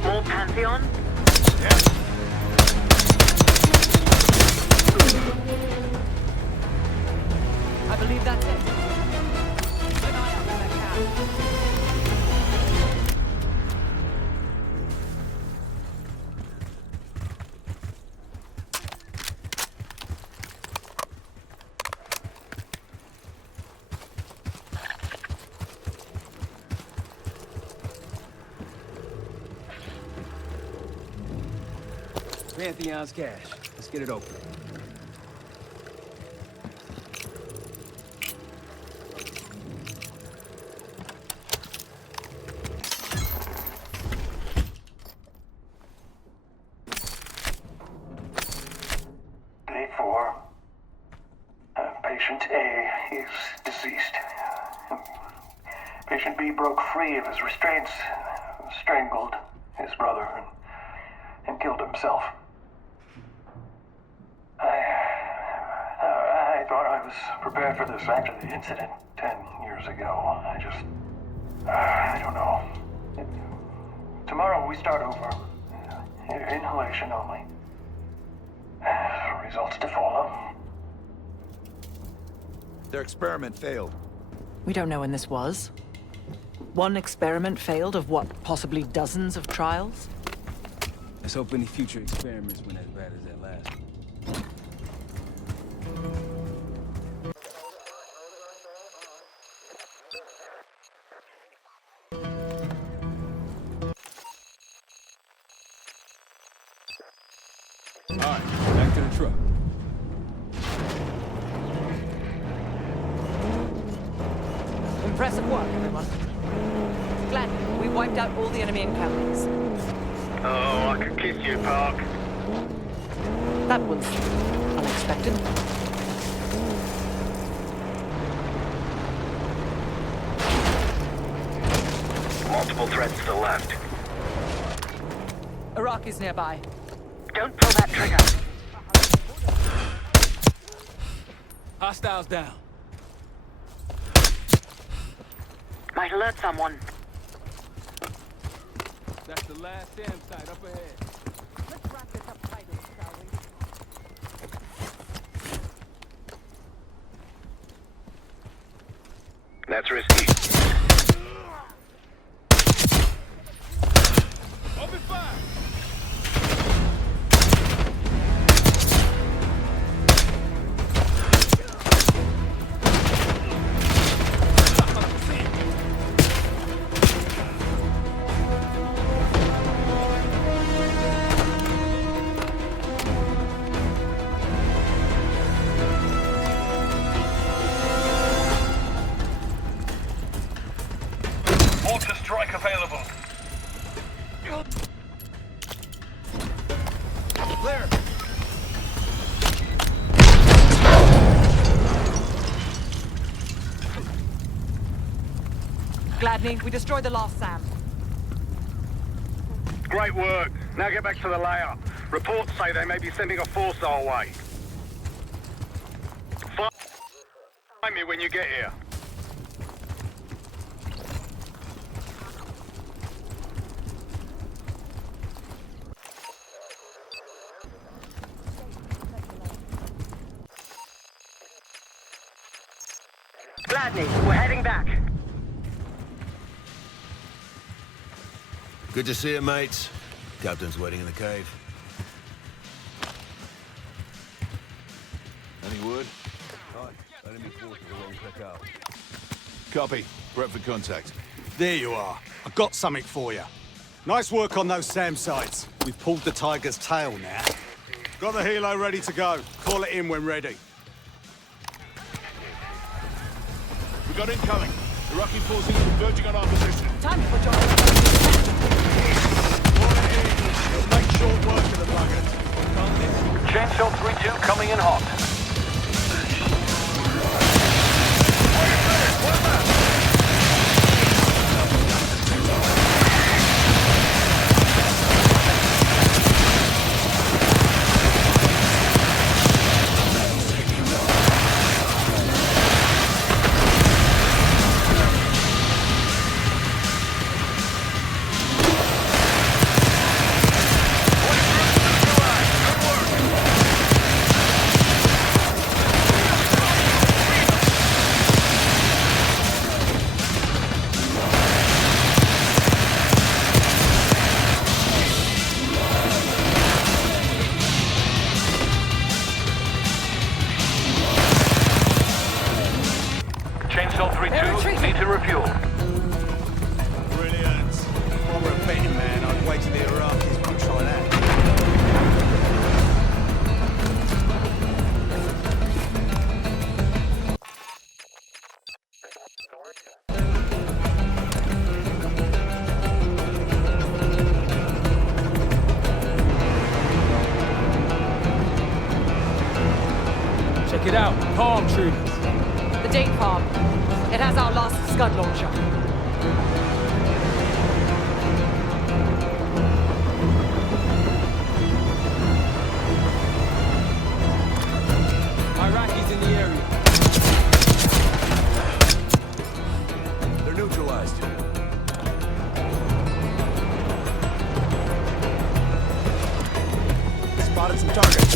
More Pantheon? I believe that's it. Keep an eye out when I can. Pantheon's cash. Let's get it open. Day 4. Patient A is deceased. Patient B broke free of his restraints, strangled his brother, and killed himself. I thought I was prepared for this after the incident 10 years ago. I don't know. Tomorrow we start over. Inhalation only. Results to follow. Their experiment failed. We don't know when this was. One experiment failed of what, possibly dozens of trials? Let's hope any future experiments weren't as bad as that last one. All right, back to the truck. Impressive work, everyone. Glad we wiped out all the enemy encampments. Oh, I could kiss you, Park. That was unexpected. Multiple threats to the left. Iraqi's nearby. Don't pull that trigger. Hostiles down. Might alert someone. That's the last SAM site up ahead. Let's wrap this up tighter, shall we? That's risky. Open fire! Mortar strike available. Clear! Gladney, we destroyed the last SAM. Great work. Now get back to the layout. Reports say they may be sending a force our way. Find me when you get here. Gladney, we're heading back. Good to see you, mates. Captain's waiting in the cave. Any word? Enemy forces are on click out. Copy. Prep for contact. There you are. I got something for you. Nice work on those SAM sites. We've pulled the tiger's tail now. Got the helo ready to go. Call it in when ready. We got incoming. Iraqi forces converging on our position. Time to put your... You'll make short work of the buggers. Chainsaw 3-2 coming in hot. Chainsaw 3-2, need to refuel. Brilliant. If I were a betting man, I'd wait till the Iraqis would try that. Check it out. Palm trees. The date farm. It has our last Scud launcher. Iraqis in the area. They're neutralized. Spotted some targets.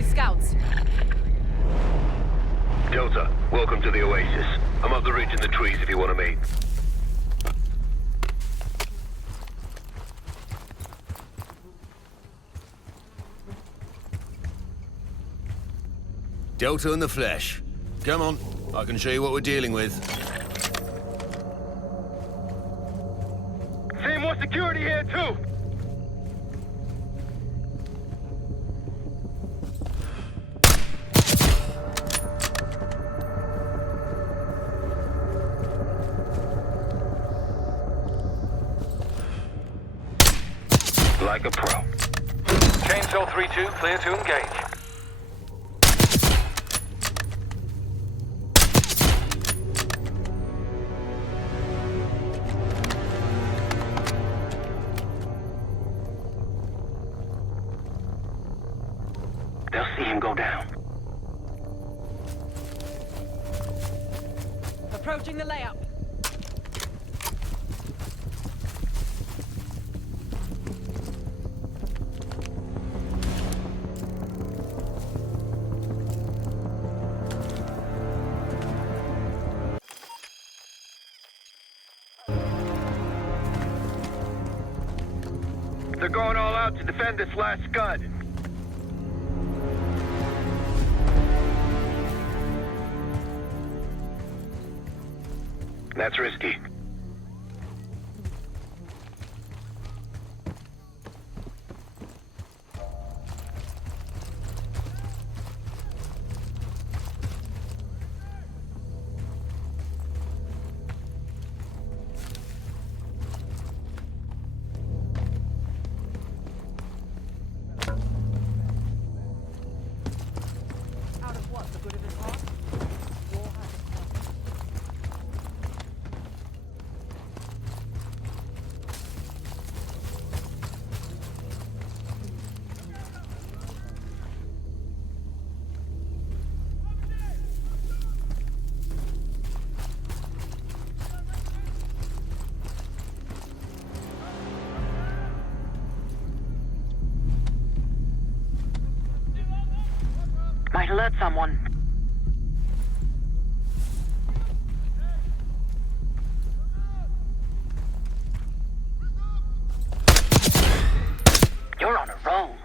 enemy scouts. Delta, welcome to the Oasis. I'm up the ridge in the trees if you want to meet. Delta and the Flesh. Come on, I can show you what we're dealing with. See more security here too! Like a pro. Chainsaw 3-2, clear to engage. They'll see him go down. Approaching the layup. They're going all out to defend this last scud. That's risky. Out of what? The good of his heart? Might alert someone. You're on a roll.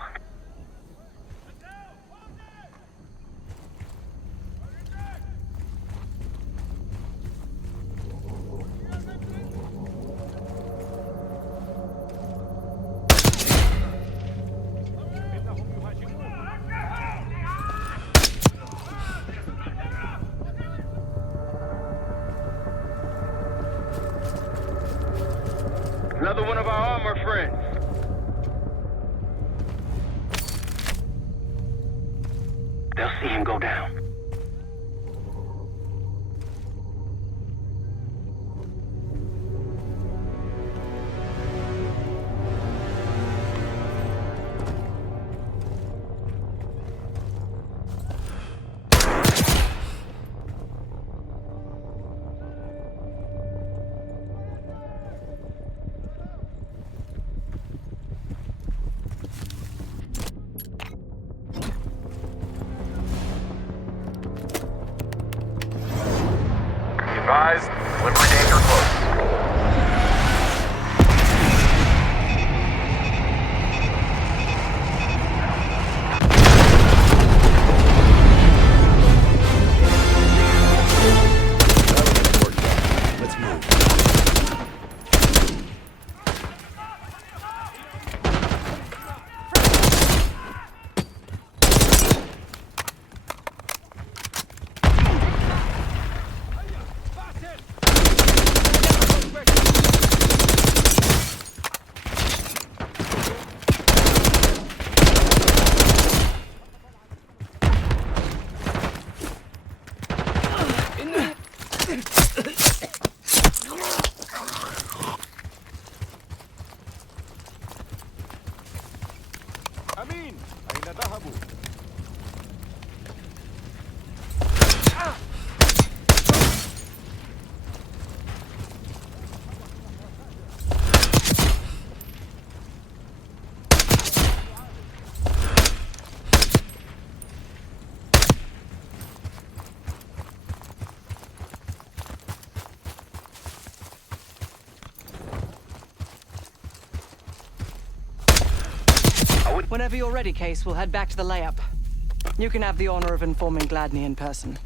Another one of our armor friends. They'll see him go down. Advised, delivery danger close. Let's move. أمين أين ذهبوا؟ Whenever you're ready, Case, we'll head back to the layup. You can have the honor of informing Gladney in person.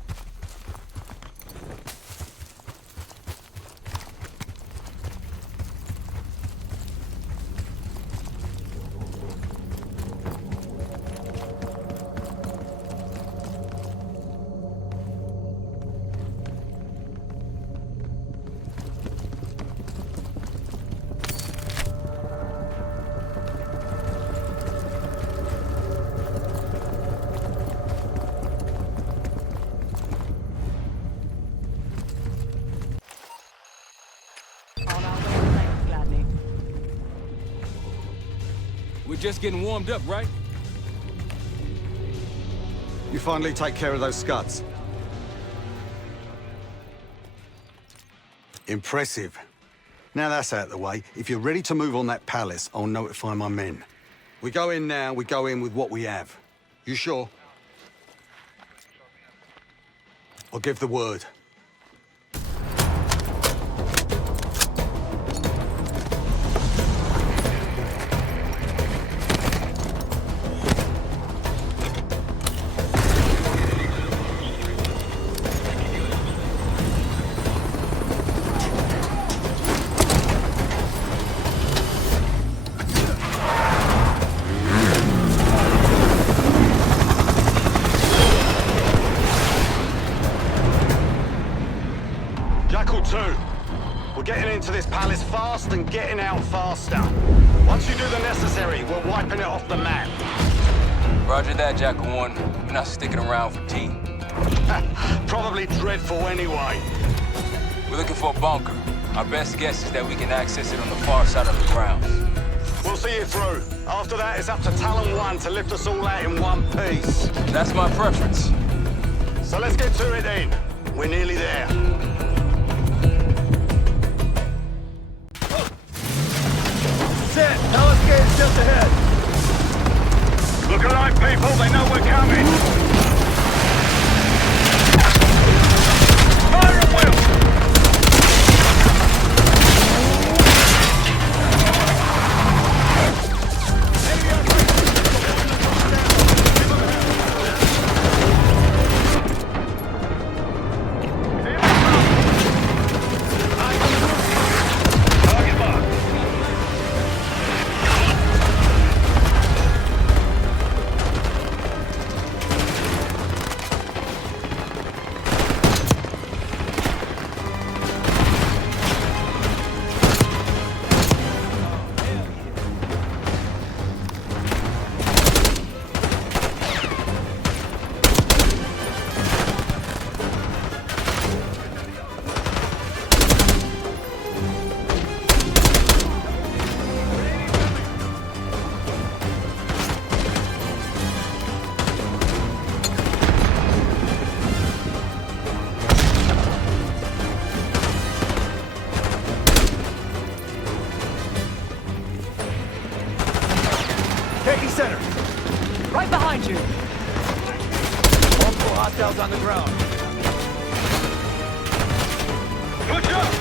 We're just getting warmed up, right? You finally take care of those scuds. Impressive. Now that's out of the way, if you're ready to move on that palace, I'll notify my men. We go in now, we go in with what we have. You sure? I'll give the word. Jackal 2, we're getting into this palace fast and getting out faster. Once you do the necessary, we're wiping it off the map. Roger that, Jackal 1. We're not sticking around for tea. Probably dreadful anyway. We're looking for a bunker. Our best guess is that we can access it on the far side of the grounds. We'll see you through. After that, it's up to Talon 1 to lift us all out in one piece. That's my preference. So let's get to it then. We're nearly there. Set! Palace gate is just ahead! Look alive, people. They know we're coming. Fire at will! Taking center! Right behind you! Multiple hostiles on the ground. Push up!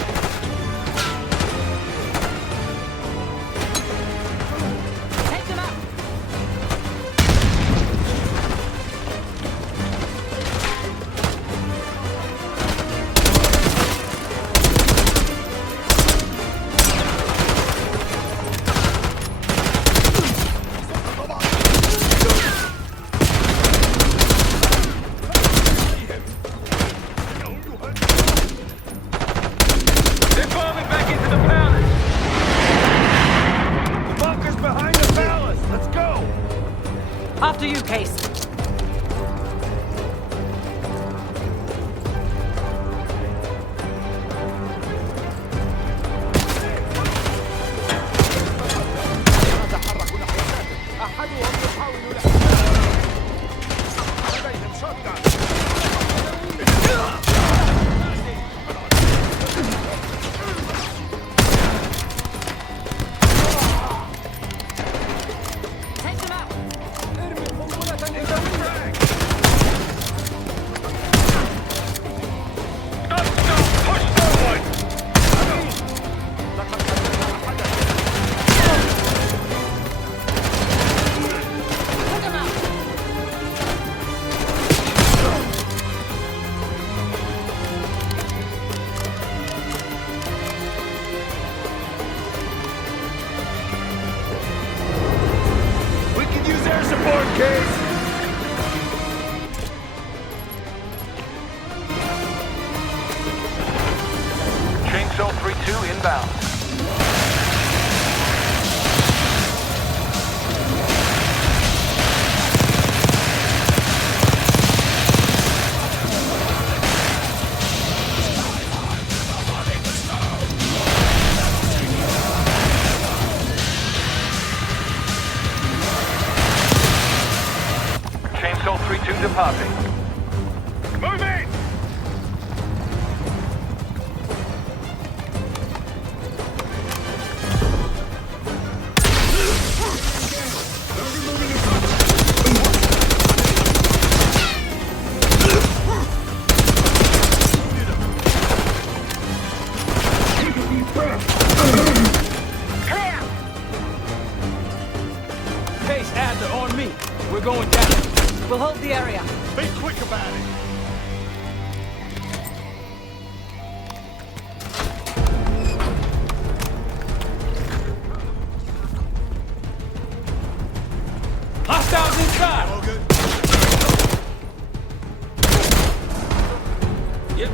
Take them out! After you, Case. Case! Chainsaw 3-2 inbound. Chainsaw 3-2 departing. Move in! Case, Adler, on me. We're going down. We'll hold the area. Be quick about it. Hostiles inside! All good? Yep.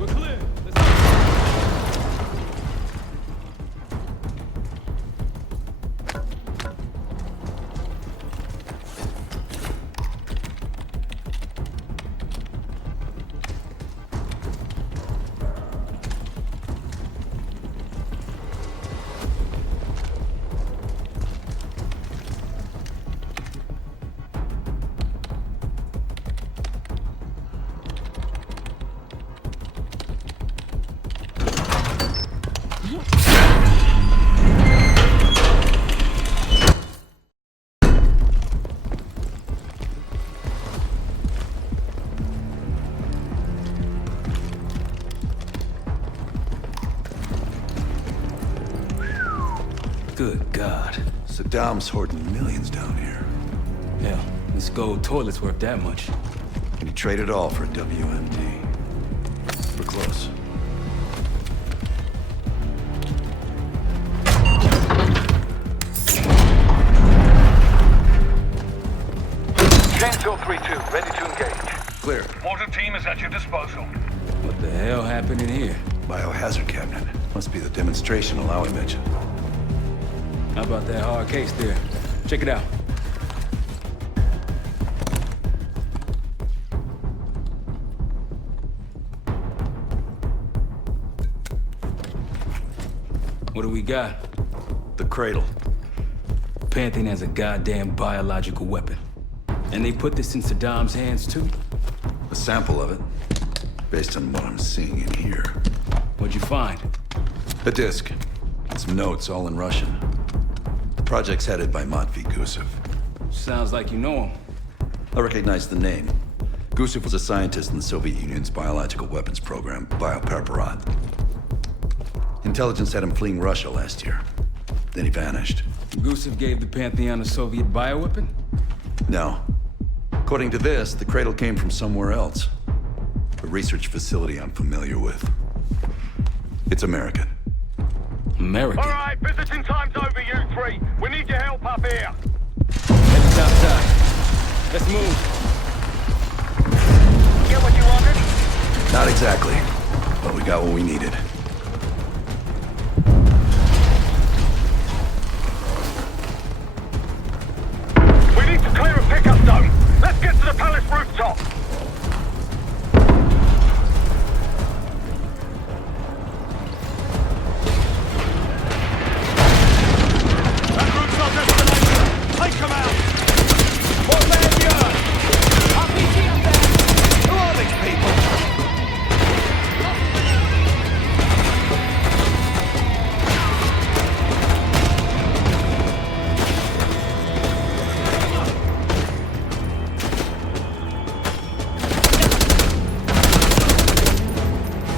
We're clear. Let's go. Good God. Saddam's hoarding millions down here. Hell, this gold toilet's worth that much. And he traded all for a WMD. We're close. Chainsaw 3-2, ready to engage. Clear. Mortar team is at your disposal. What the hell happened in here? Biohazard cabinet. Must be the demonstration Alawi mentioned. How about that hard case there? Check it out. What do we got? The cradle. Pantheon has a goddamn biological weapon. And they put this in Saddam's hands too? A sample of it. Based on what I'm seeing in here. What'd you find? A disc. Some notes, all in Russian. The project's headed by Matvey Gusev. Sounds like you know him. I recognize the name. Gusev was a scientist in the Soviet Union's biological weapons program, Biopreparat. Intelligence had him fleeing Russia last year. Then he vanished. Gusev gave the Pantheon a Soviet bioweapon? No. According to this, the cradle came from somewhere else. A research facility I'm familiar with. It's American. American? All right, visiting time's over, you three. We need your help up here. Head's outside. Let's move. Get what you wanted? Not exactly, but we got what we needed. We need to clear a pickup zone. Let's get to the palace rooftop. That route's our destination. Take them out. More backyard! RPG up there! Who are these people?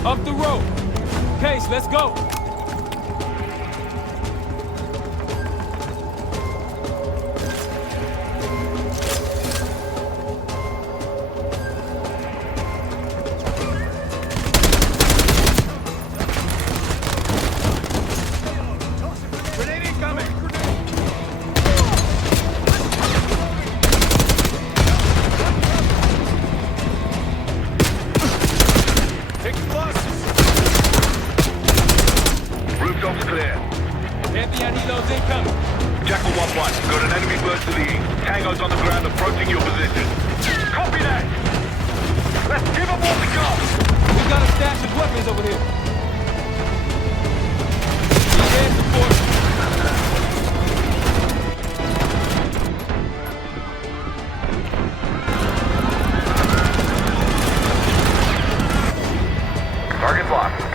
Up the road. Case, let's go. Grenade incoming. incoming. Jackal 1-1, got an enemy bird to the east. Tango's on the ground approaching your position. Copy that! Let's give them what we got! We got a stash of weapons over here. Need air support. Target locked.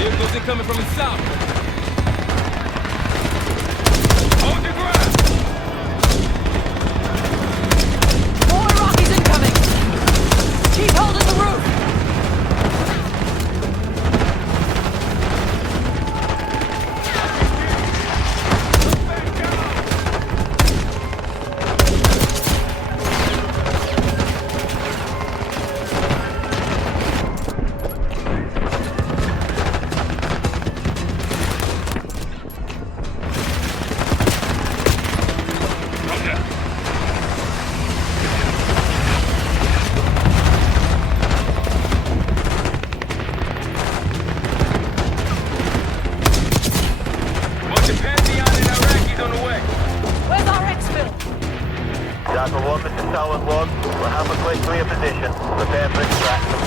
Vehicles incoming from the south. Hold your ground! More Rockies incoming! Keep holding the roof! Jackal 1, this is Talon 1. We'll have a quick clear position. Prepare for extraction.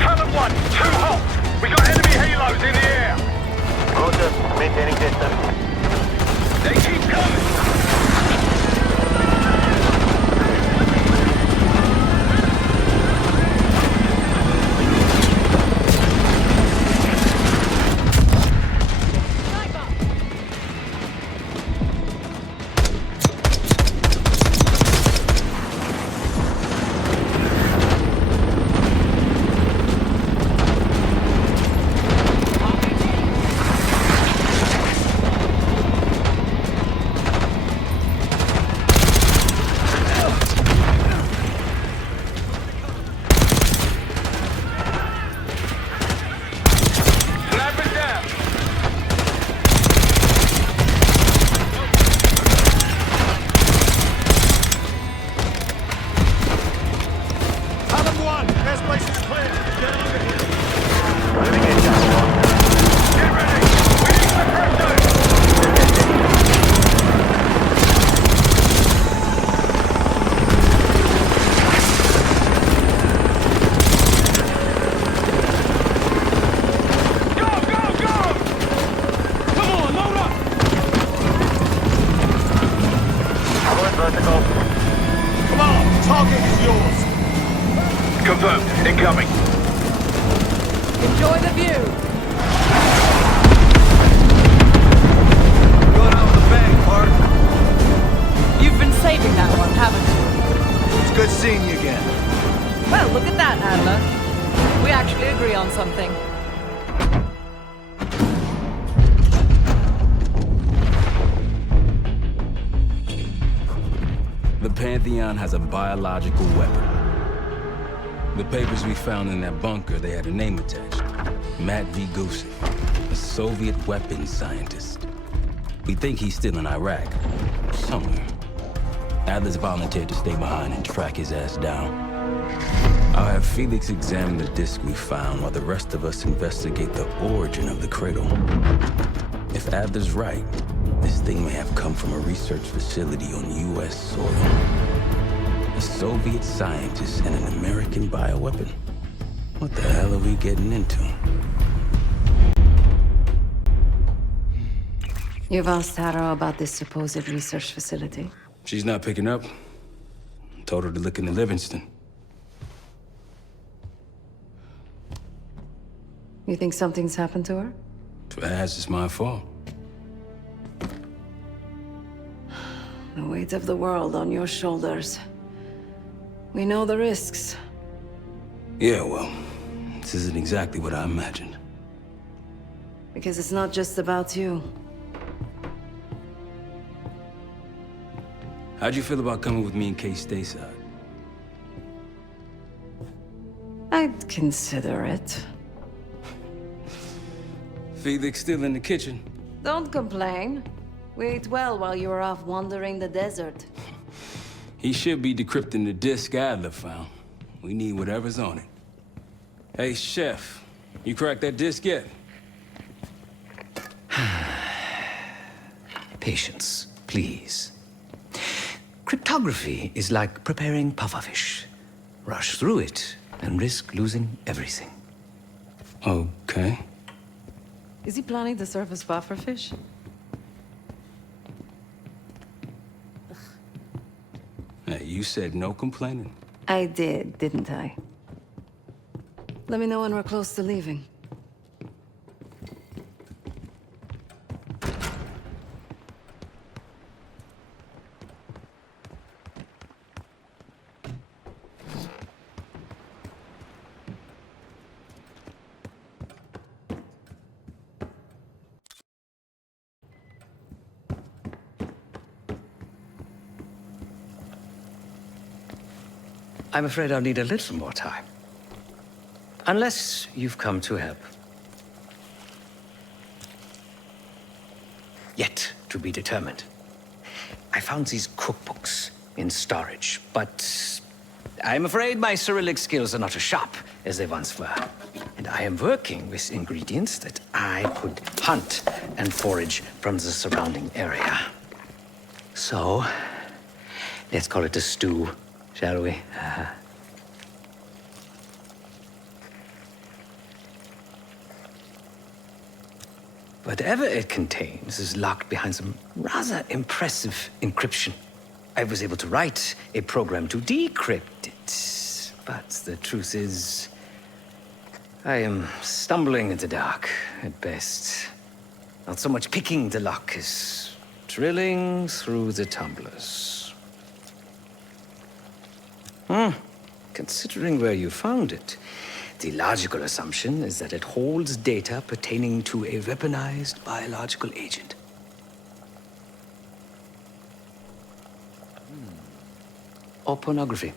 Talon 1, 2 hot! We got enemy halos in the air! Roger, maintaining distance. They keep coming! Come on, target is yours. Confirmed. Incoming. Enjoy the view! Going out with a bang, Hart. You've been saving that one, haven't you? It's good seeing you again. Well, look at that, Adler. We actually agree on something. The Pantheon has a biological weapon. The papers we found in that bunker, they had a name attached. Matt V. Gusev, a Soviet weapons scientist. We think he's still in Iraq, somewhere. Adler's volunteered to stay behind and track his ass down. I'll have Felix examine the disc we found while the rest of us investigate the origin of the cradle. If Adler's right, this thing may have come from a research facility on U.S. soil. A Soviet scientist and an American bioweapon. What the hell are we getting into? You've asked Harrow about this supposed research facility? She's not picking up. Told her to look into Livingston. You think something's happened to her? If it has, it's my fault. The weight of the world on your shoulders. We know the risks. Yeah, well, this isn't exactly what I imagined. Because it's not just about you. How'd you feel about coming with me in case stateside? I'd consider it. Felix still in the kitchen. Don't complain. We ate well while you were off wandering the desert. He should be decrypting the disk Adler found. We need whatever's on it. Hey, Chef, you cracked that disk yet? Patience, please. Cryptography is like preparing pufferfish. Rush through it and risk losing everything. Okay. Is he planning to serve us pufferfish? Hey, you said no complaining. I did, didn't I? Let me know when we're close to leaving. I'm afraid I'll need a little more time. Unless you've come to help. Yet to be determined. I found these cookbooks in storage, but I'm afraid my Cyrillic skills are not as sharp as they once were. And I am working with ingredients that I could hunt and forage from the surrounding area. So, let's call it a stew, shall we? Whatever it contains is locked behind some rather impressive encryption. I was able to write a program to decrypt it, but the truth is, I am stumbling in the dark at best. Not so much picking the lock as drilling through the tumblers. Considering where you found it, the logical assumption is that it holds data pertaining to a weaponized biological agent. Or pornography.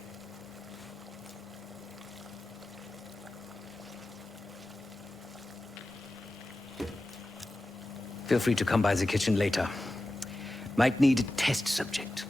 Feel free to come by the kitchen later. Might need a test subject.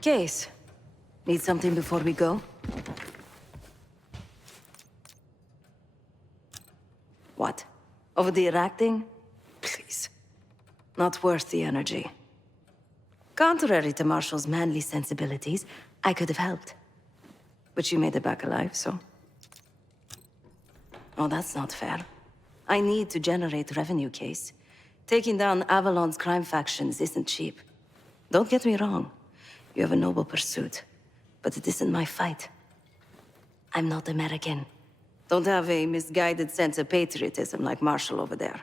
Case. Need something before we go? What? Over the acting? Please. Not worth the energy. Contrary to Marshall's manly sensibilities, I could have helped. But you made it back alive, so... Oh, that's not fair. I need to generate revenue, Case. Taking down Avalon's crime factions isn't cheap. Don't get me wrong. You have a noble pursuit, but it isn't my fight. I'm not American. Don't have a misguided sense of patriotism like Marshall over there.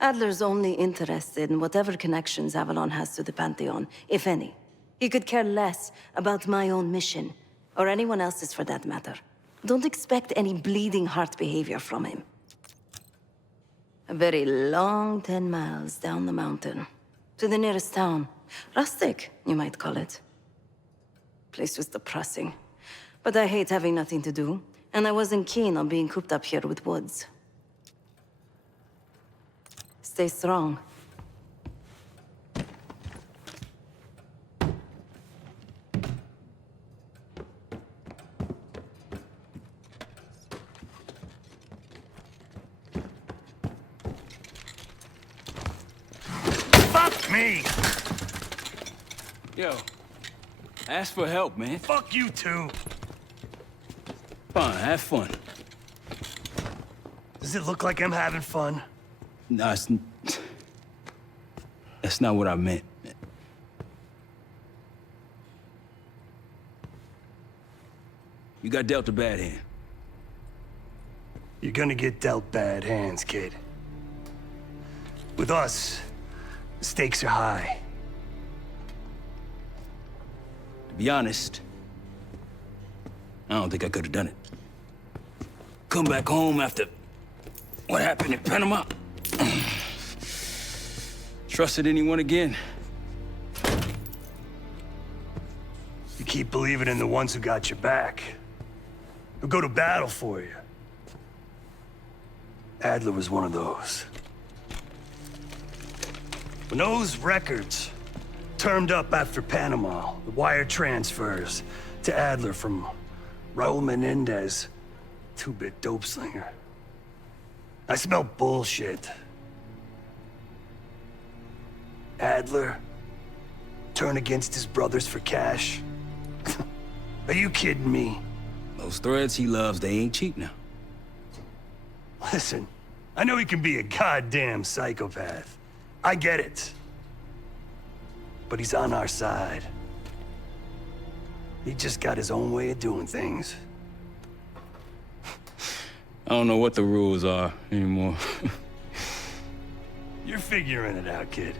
Adler's only interested in whatever connections Avalon has to the Pantheon, if any. He could care less about my own mission, or anyone else's for that matter. Don't expect any bleeding heart behavior from him. A very long 10 miles down the mountain. To the nearest town. Rustic, you might call it. Place was depressing. But I hate having nothing to do, and I wasn't keen on being cooped up here with Woods. Stay strong. Me? Yo, ask for help, man. Fuck you too. Fine, have fun. Does it look like I'm having fun? No, that's not what I meant. You got dealt a bad hand. You're gonna get dealt bad hands, kid. With us, the stakes are high. To be honest, I don't think I could have done it. Come back home after what happened in Panama. Trusted anyone again? You keep believing in the ones who got your back. Who'll go to battle for you. Adler was one of those. When those records turned up after Panama, the wire transfers to Adler from Raul Menendez, two-bit dope slinger. I smelled bullshit. Adler turn against his brothers for cash? Are you kidding me? Those threads he loves, they ain't cheap now. Listen, I know he can be a goddamn psychopath. I get it. But he's on our side. He just got his own way of doing things. I don't know what the rules are anymore. You're figuring it out, kid.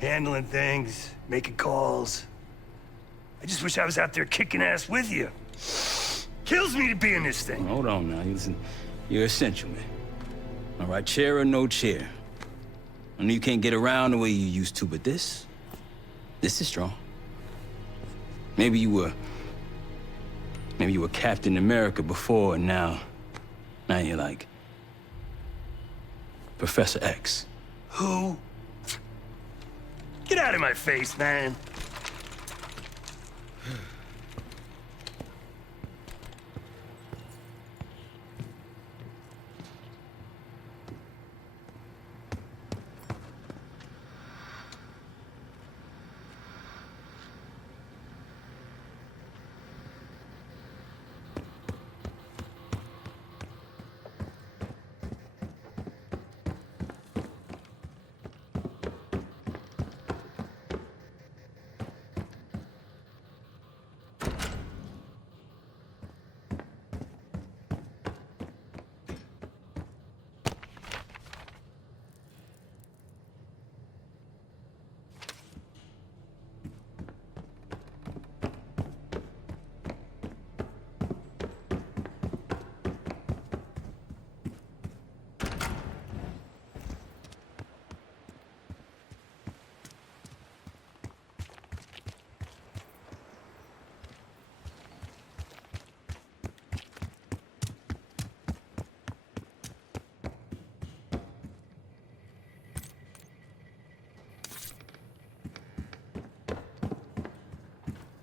Handling things, making calls. I just wish I was out there kicking ass with you. Kills me to be in this thing. Hold on now, listen. You're essential, man. All right, chair or no chair. I know you can't get around the way you used to, but this is strong. Maybe you were Captain America before, and now you're like Professor X. Who? Get out of my face, man.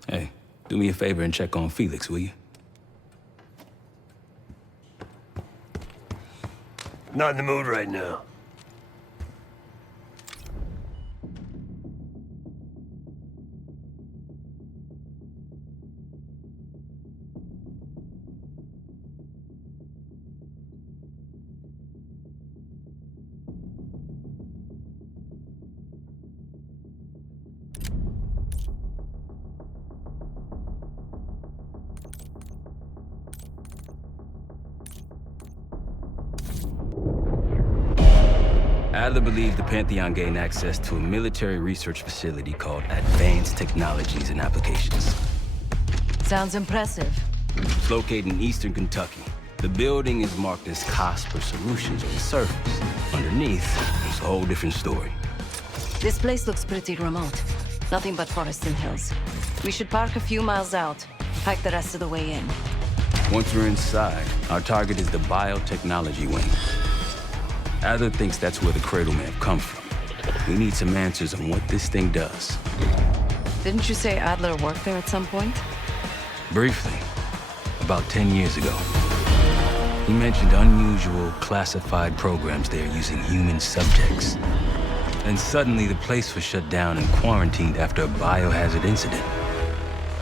Hey, do me a favor and check on Felix, will you? Not in the mood right now. Adler believed the Pantheon gained access to a military research facility called Advanced Technologies and Applications. Sounds impressive. It's located in eastern Kentucky. The building is marked as Cosper Solutions on the surface. Underneath, it's a whole different story. This place looks pretty remote. Nothing but forests and hills. We should park a few miles out, hike the rest of the way in. Once we're inside, our target is the biotechnology wing. Adler thinks that's where the Cradle may have come from. We need some answers on what this thing does. Didn't you say Adler worked there at some point? Briefly, about 10 years ago. He mentioned unusual classified programs there using human subjects. And suddenly the place was shut down and quarantined after a biohazard incident.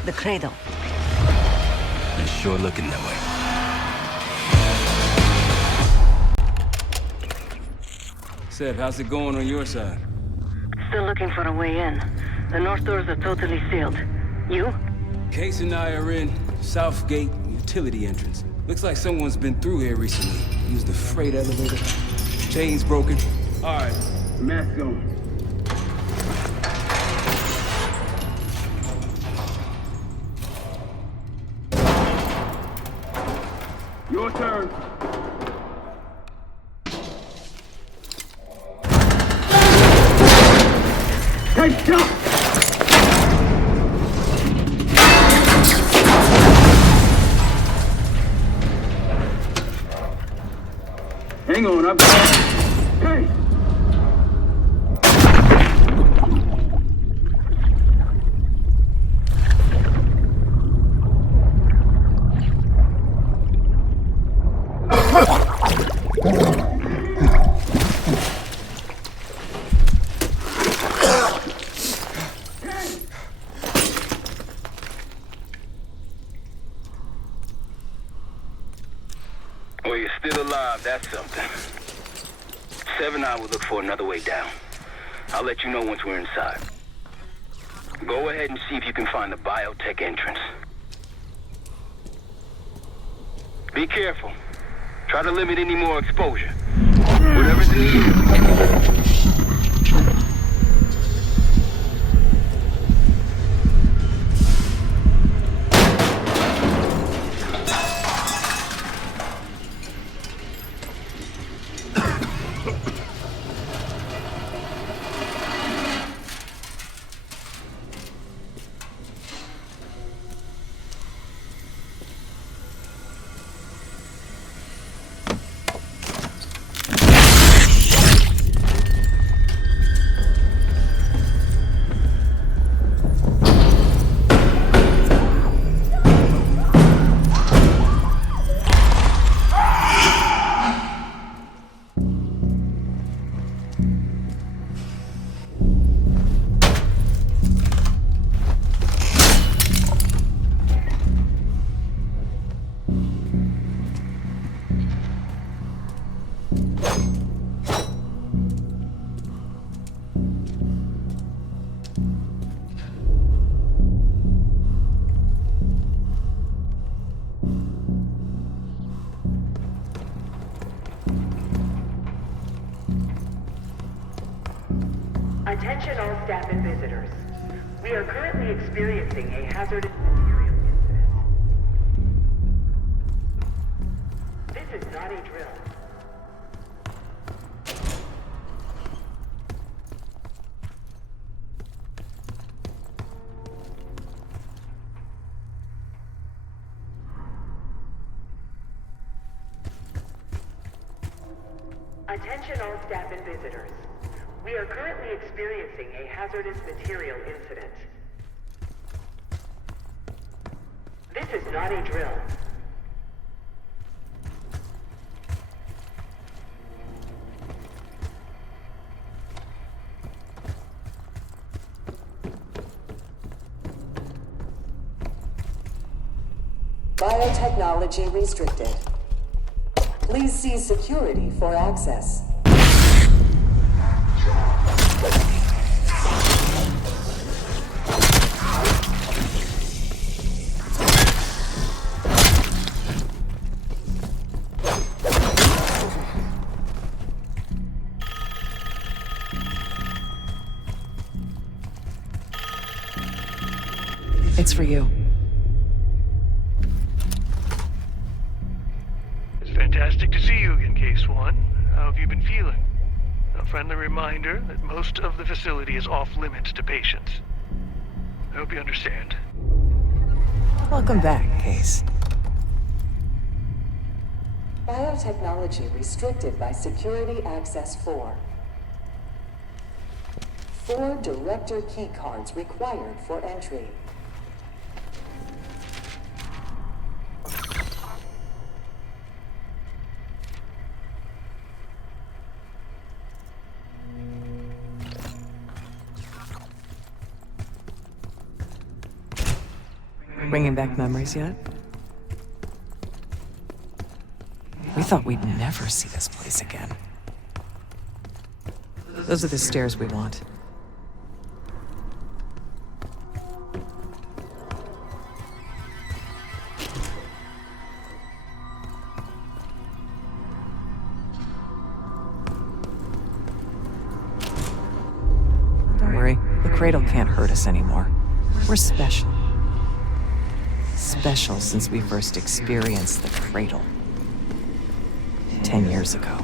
The Cradle. It's sure looking that way. Seb, how's it going on your side? Still looking for a way in. The north doors are totally sealed. You? Case and I are in Southgate utility entrance. Looks like someone's been through here recently. Used the freight elevator. Chains broken. All right, mask going. Your turn. Hey, jump! Hang on, I'm... Hey! Well, you're still alive, that's something. Sev and I will look for another way down. I'll let you know once we're inside. Go ahead and see if you can find the biotech entrance. Be careful. Try to limit any more exposure. Whatever's in the air. Attention all staff and visitors. We are currently experiencing a hazardous material incident. This is not a drill. Attention all staff and visitors. We are currently experiencing a hazardous material incident. This is not a drill. Biotechnology restricted. Please see security for access. It's for you. It's fantastic to see you again, Case One. How have you been feeling? A friendly reminder that most of the facility is off-limits to patients. I hope you understand. Welcome back, Case. Biotechnology restricted by Security Access 4. 4 Director keycards required for entry. Bringing back memories yet? We thought we'd never see this place again. Those are the stairs we want. Don't worry, the Cradle can't hurt us anymore. We're special. Special since we first experienced the Cradle. 10 years ago.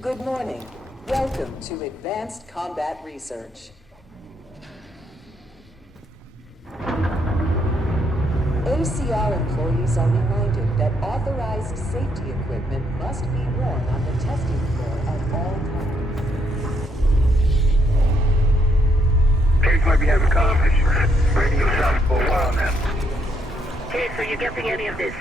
Good morning. Welcome to Advanced Combat Research. ACR employees are reminded that authorized safety equipment must be worn on the testing floor at all times. Case might be having comm issues. Radio south for a while now. Case, are you getting any of this?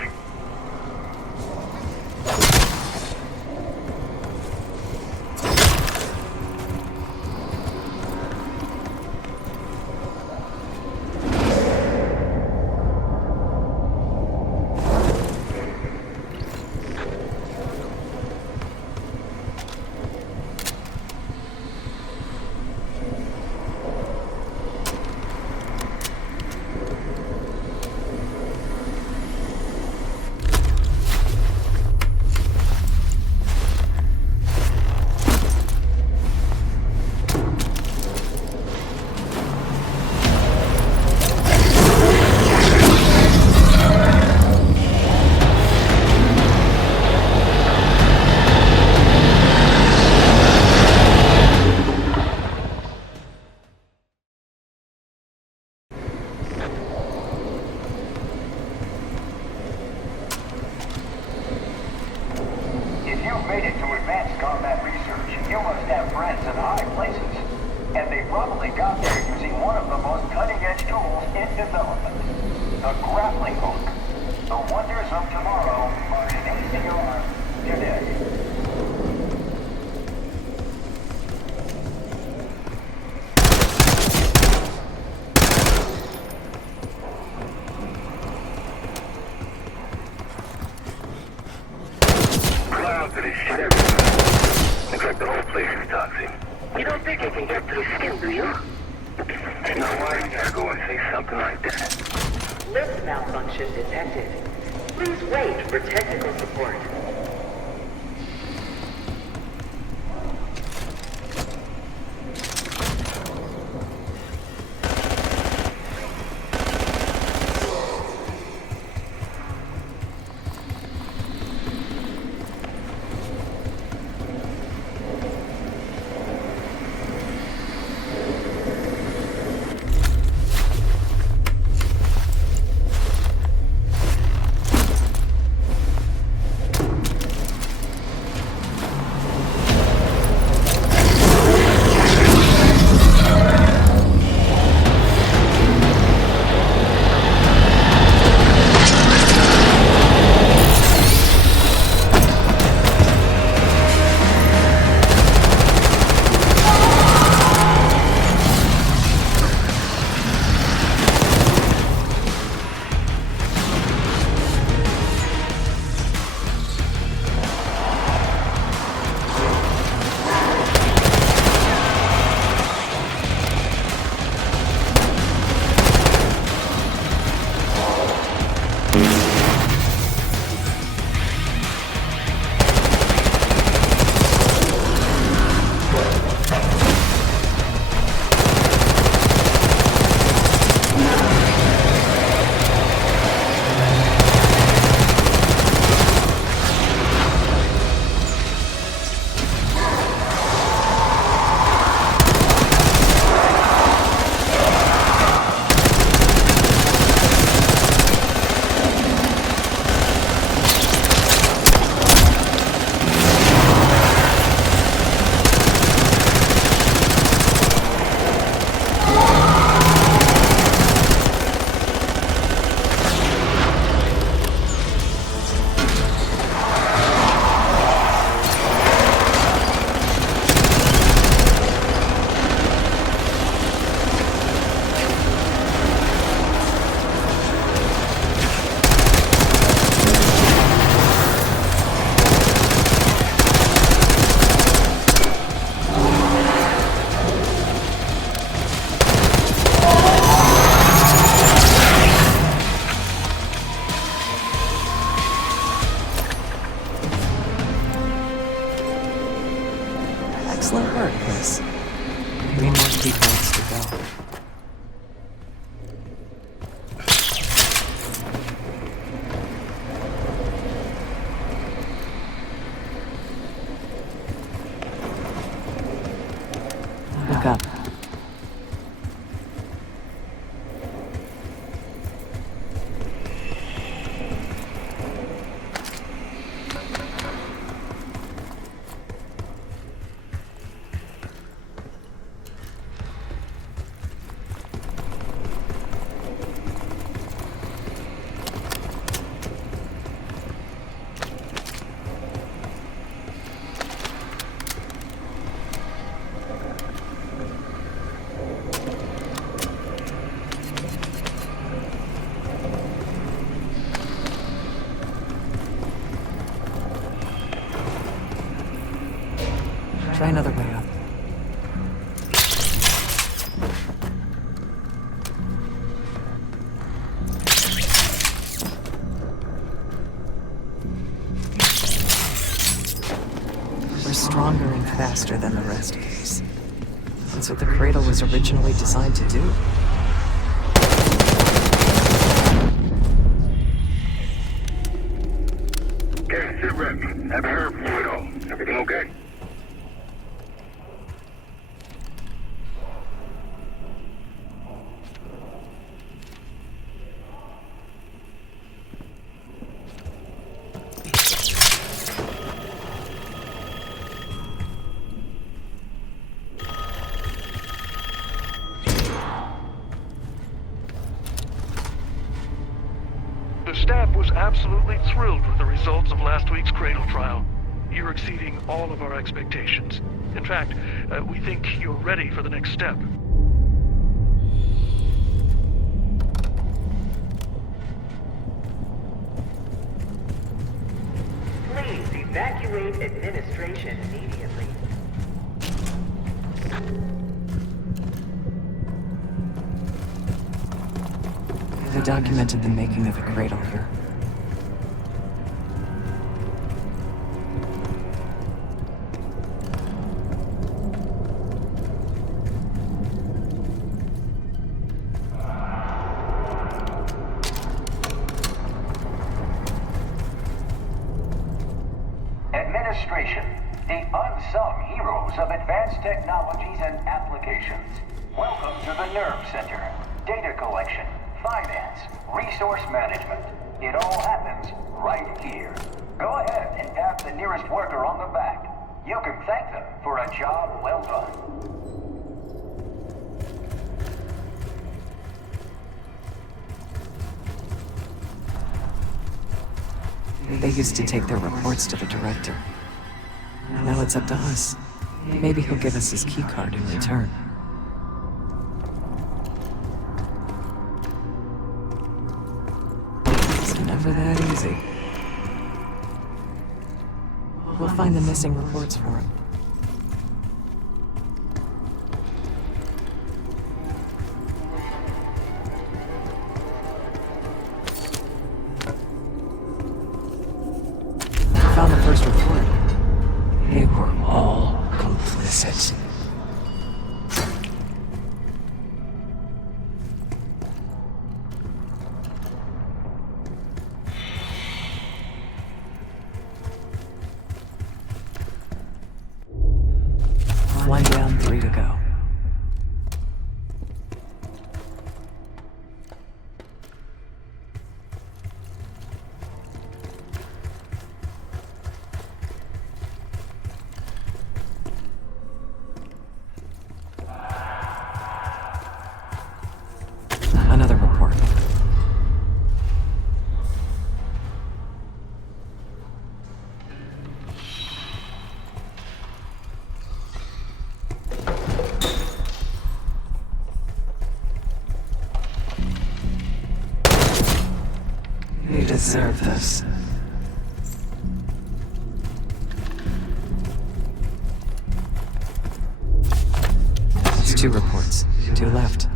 Lift malfunction detected. Please wait for technical support. 3 more keycards to go. Look up. Try another way up. We're stronger and faster than the rest of these. That's what the cradle was originally designed to do. Okay, sit rep. Haven't heard from you at all. Everything okay? The staff was absolutely thrilled with the results of last week's Cradle trial. You're exceeding all of our expectations. In fact, we think you're ready for the next step. Please evacuate administration immediately. They documented the making of a cradle here. Administration, the unsung heroes of advanced technologies and applications. Welcome to the Nerve Center. Data collection, finance, resource management. It all happens right here. Go ahead and tap the nearest worker on the back. You can thank them for a job well done. They used to take their reports to the director. Now it's up to us. Maybe he'll give us his keycard in return. It's never that easy. We'll find the missing reports for him. Found the first report. They were all complicit. One down, 3 to go. Another report. You deserve this. It's 2 reports. 2 left.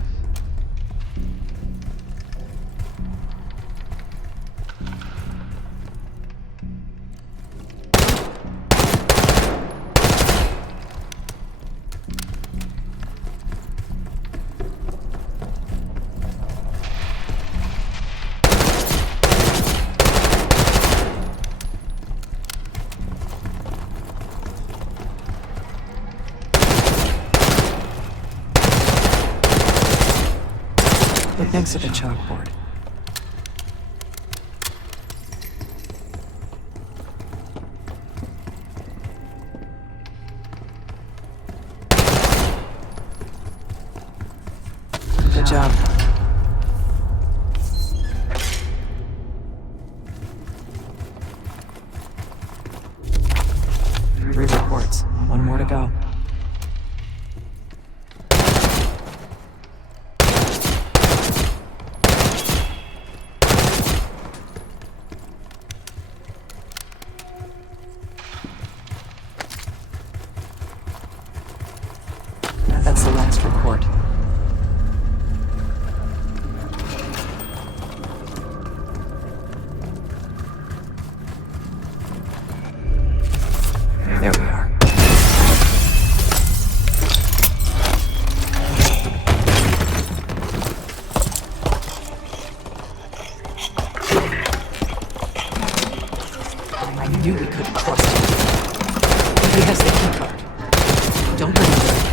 Look next to the chalkboard. Good job. 3 reports. 1 more to go. That's the last report. There we are. I knew we couldn't trust him. He has the keycard. Don't let him get away.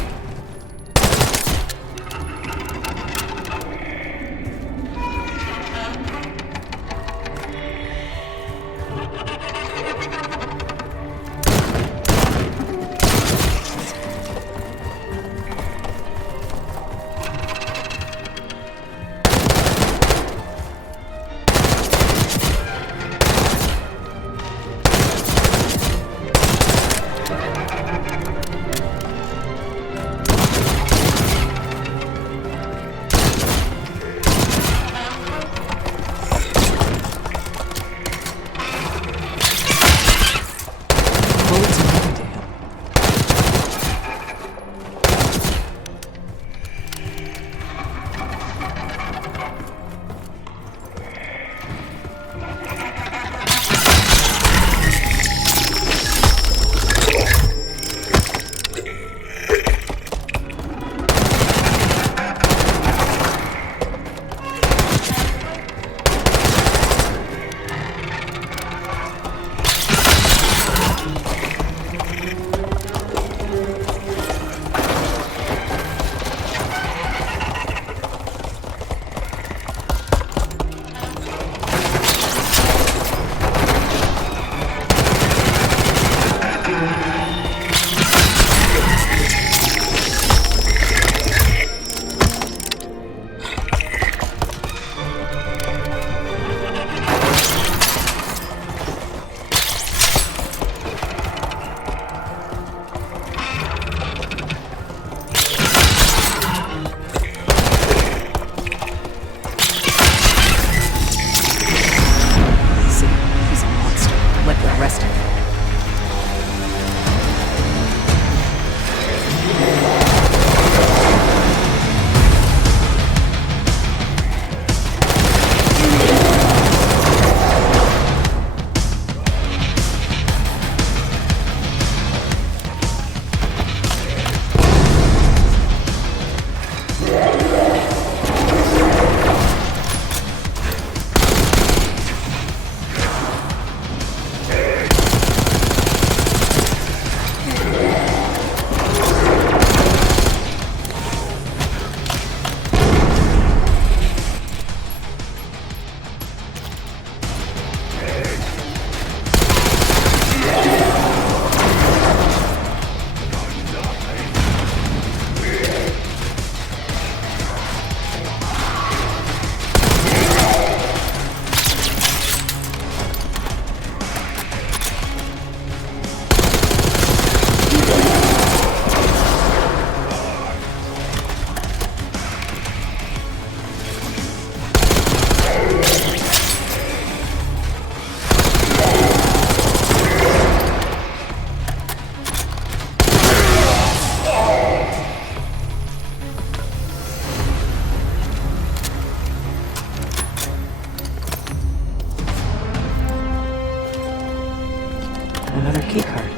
Another keycard.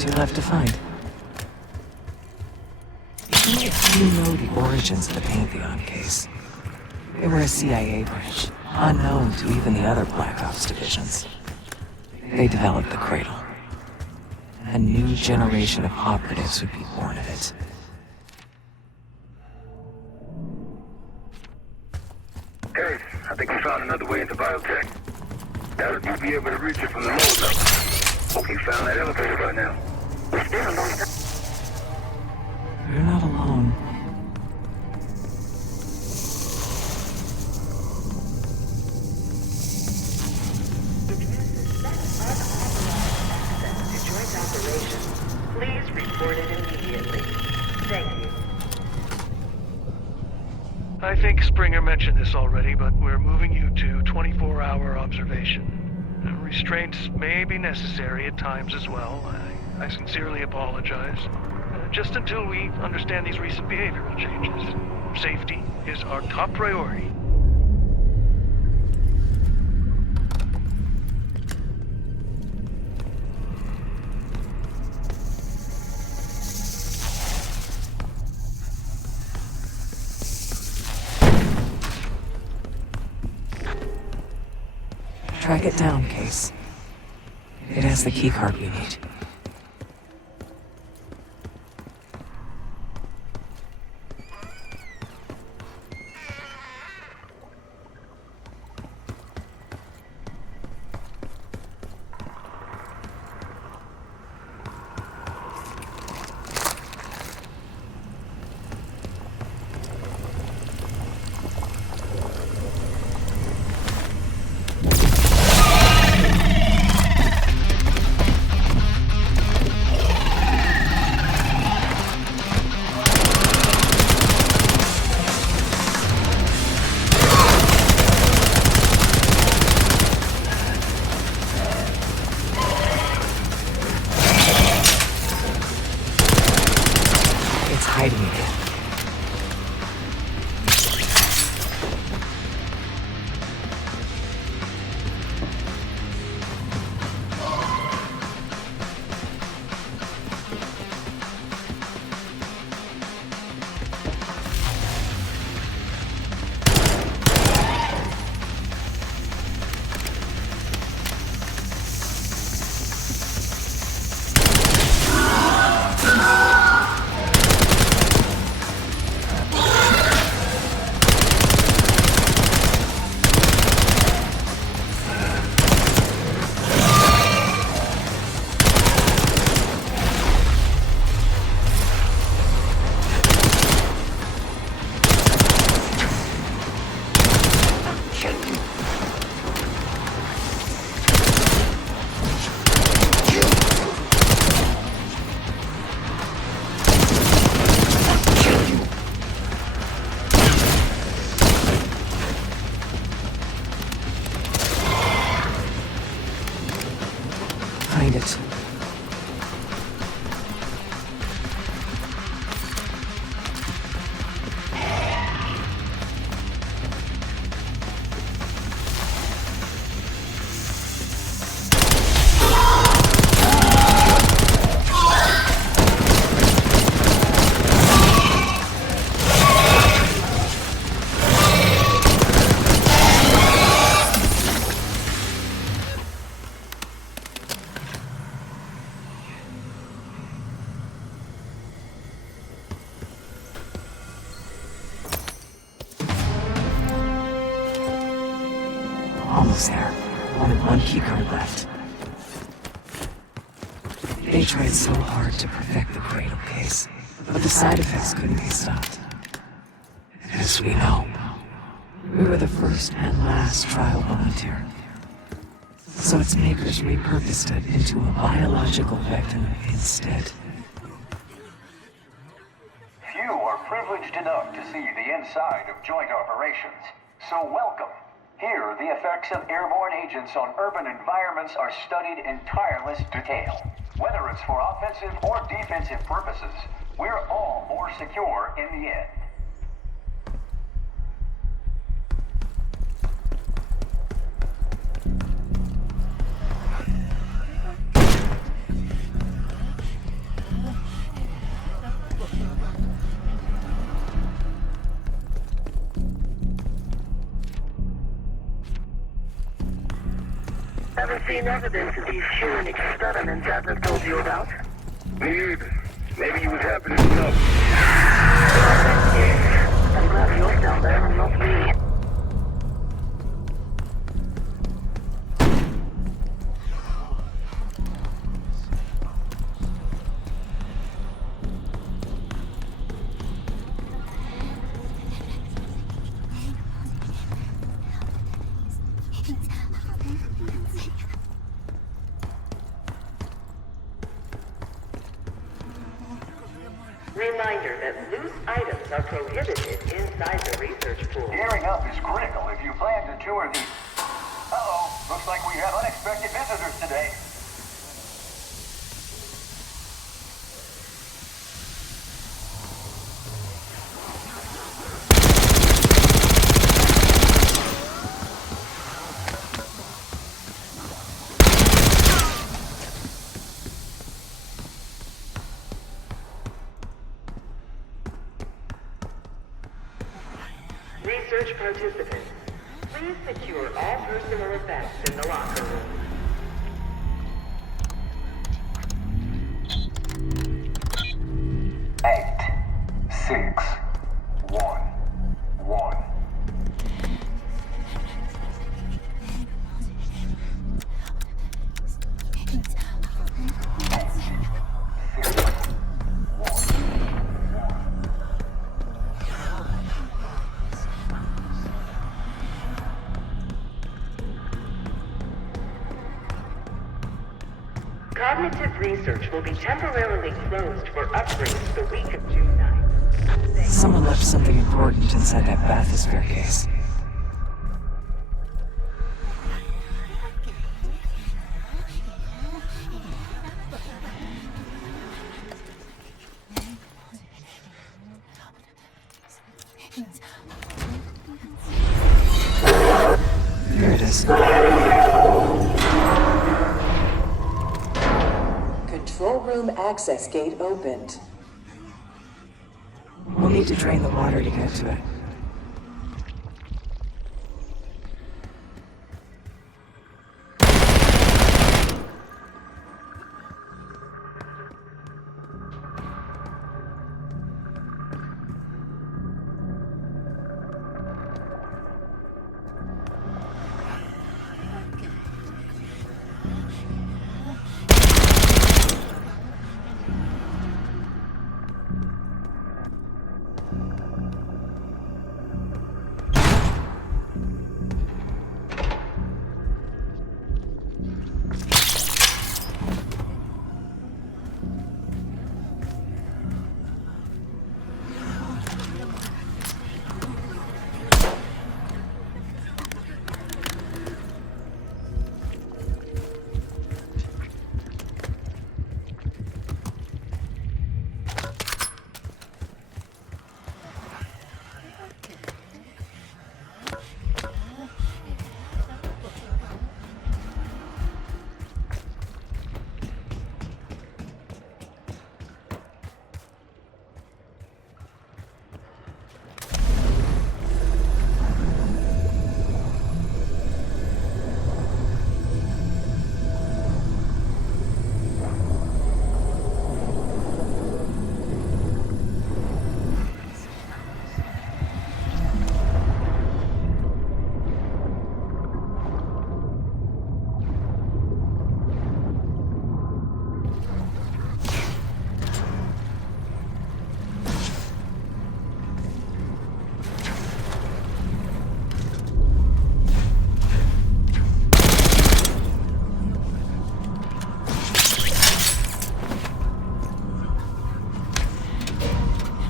2 left to find. You know the origins of the Pantheon case. They were a CIA branch, unknown to even the other Black Ops divisions. They developed the Cradle. A new generation of operatives would be born of it. Hey, I think we found another way into biotech. Doubt if you'll be able to reach it from the lower level. Hope you found that elevator by now. It's been a long time. You're not alone. Please report it immediately. Thank you. I think Springer mentioned this already, but we're moving you to 24-hour observation. Restraints may be necessary at times as well. I sincerely apologize. Just until we understand these recent behavioral changes. Safety is our top priority. Track it down, Case. It has the keycard we need. Hiding again. Find it. Almost there. Only one keycard left. They tried so hard to perfect the Cradle case, but the side effects couldn't be stopped. As we know, we were the first and last trial volunteer. So its makers repurposed it into a biological victim instead. Few are privileged enough to see the inside of joint operations, so welcome. Here, the effects of airborne agents on urban environments are studied in tireless detail. Whether it's for offensive or defensive purposes, we're all more secure in the end. Ever seen evidence of these human experiments Adler told you about? Me either. Maybe he was happy to know. I'm glad you're down there and not me. reminder that loose items are prohibited inside the research pool. Gearing up is critical if you plan to tour the... Uh-oh, looks like we have unexpected visitors today. Research participants, please secure all personal effects in the locker room. Eight, 6, 1, 1. Cognitive research will be temporarily closed for upgrades the week of June 9th. Someone left something important inside that bathysphere case. Here it is. Control room access gate opened. We'll need to drain the water to get to it.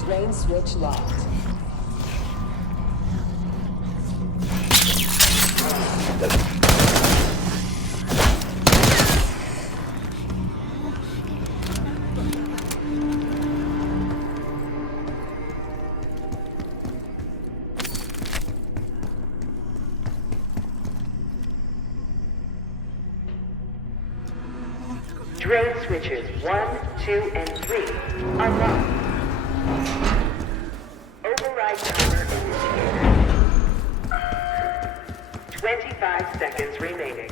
Drain switch locked. Drain switches 1, 2, and 3 unlocked. Override timer initiated. 25 seconds remaining.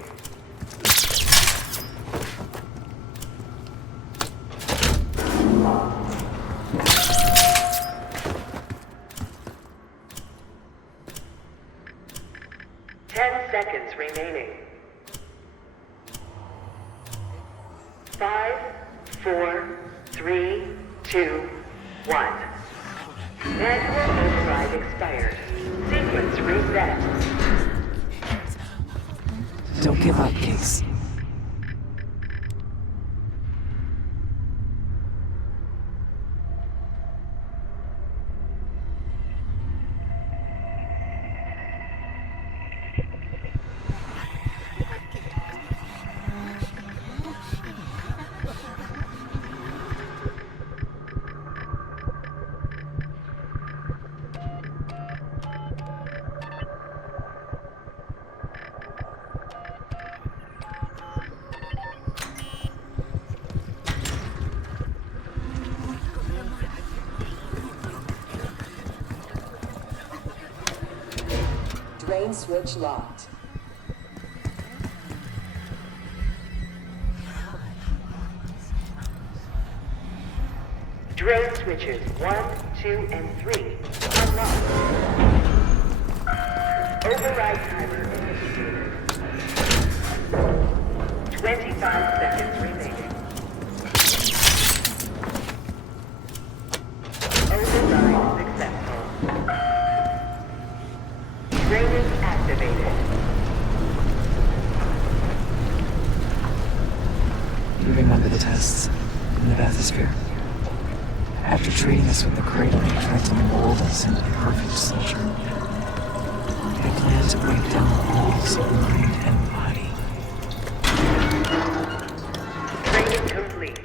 Seconds remaining. 5, 4, 3, 2, 1. Manual override expired. Sequence reset. Don't give up, Case. restraint switch locked. Drone switches 1, 2, and 3 unlocked. Override timer initiated. 25 seconds remaining. Override successful. Training activated. You remember the tests in the bathysphere? After treating us with the cradle, they tried to mold us into the perfect soldier. They planned to break down the walls of mind and body. Training complete.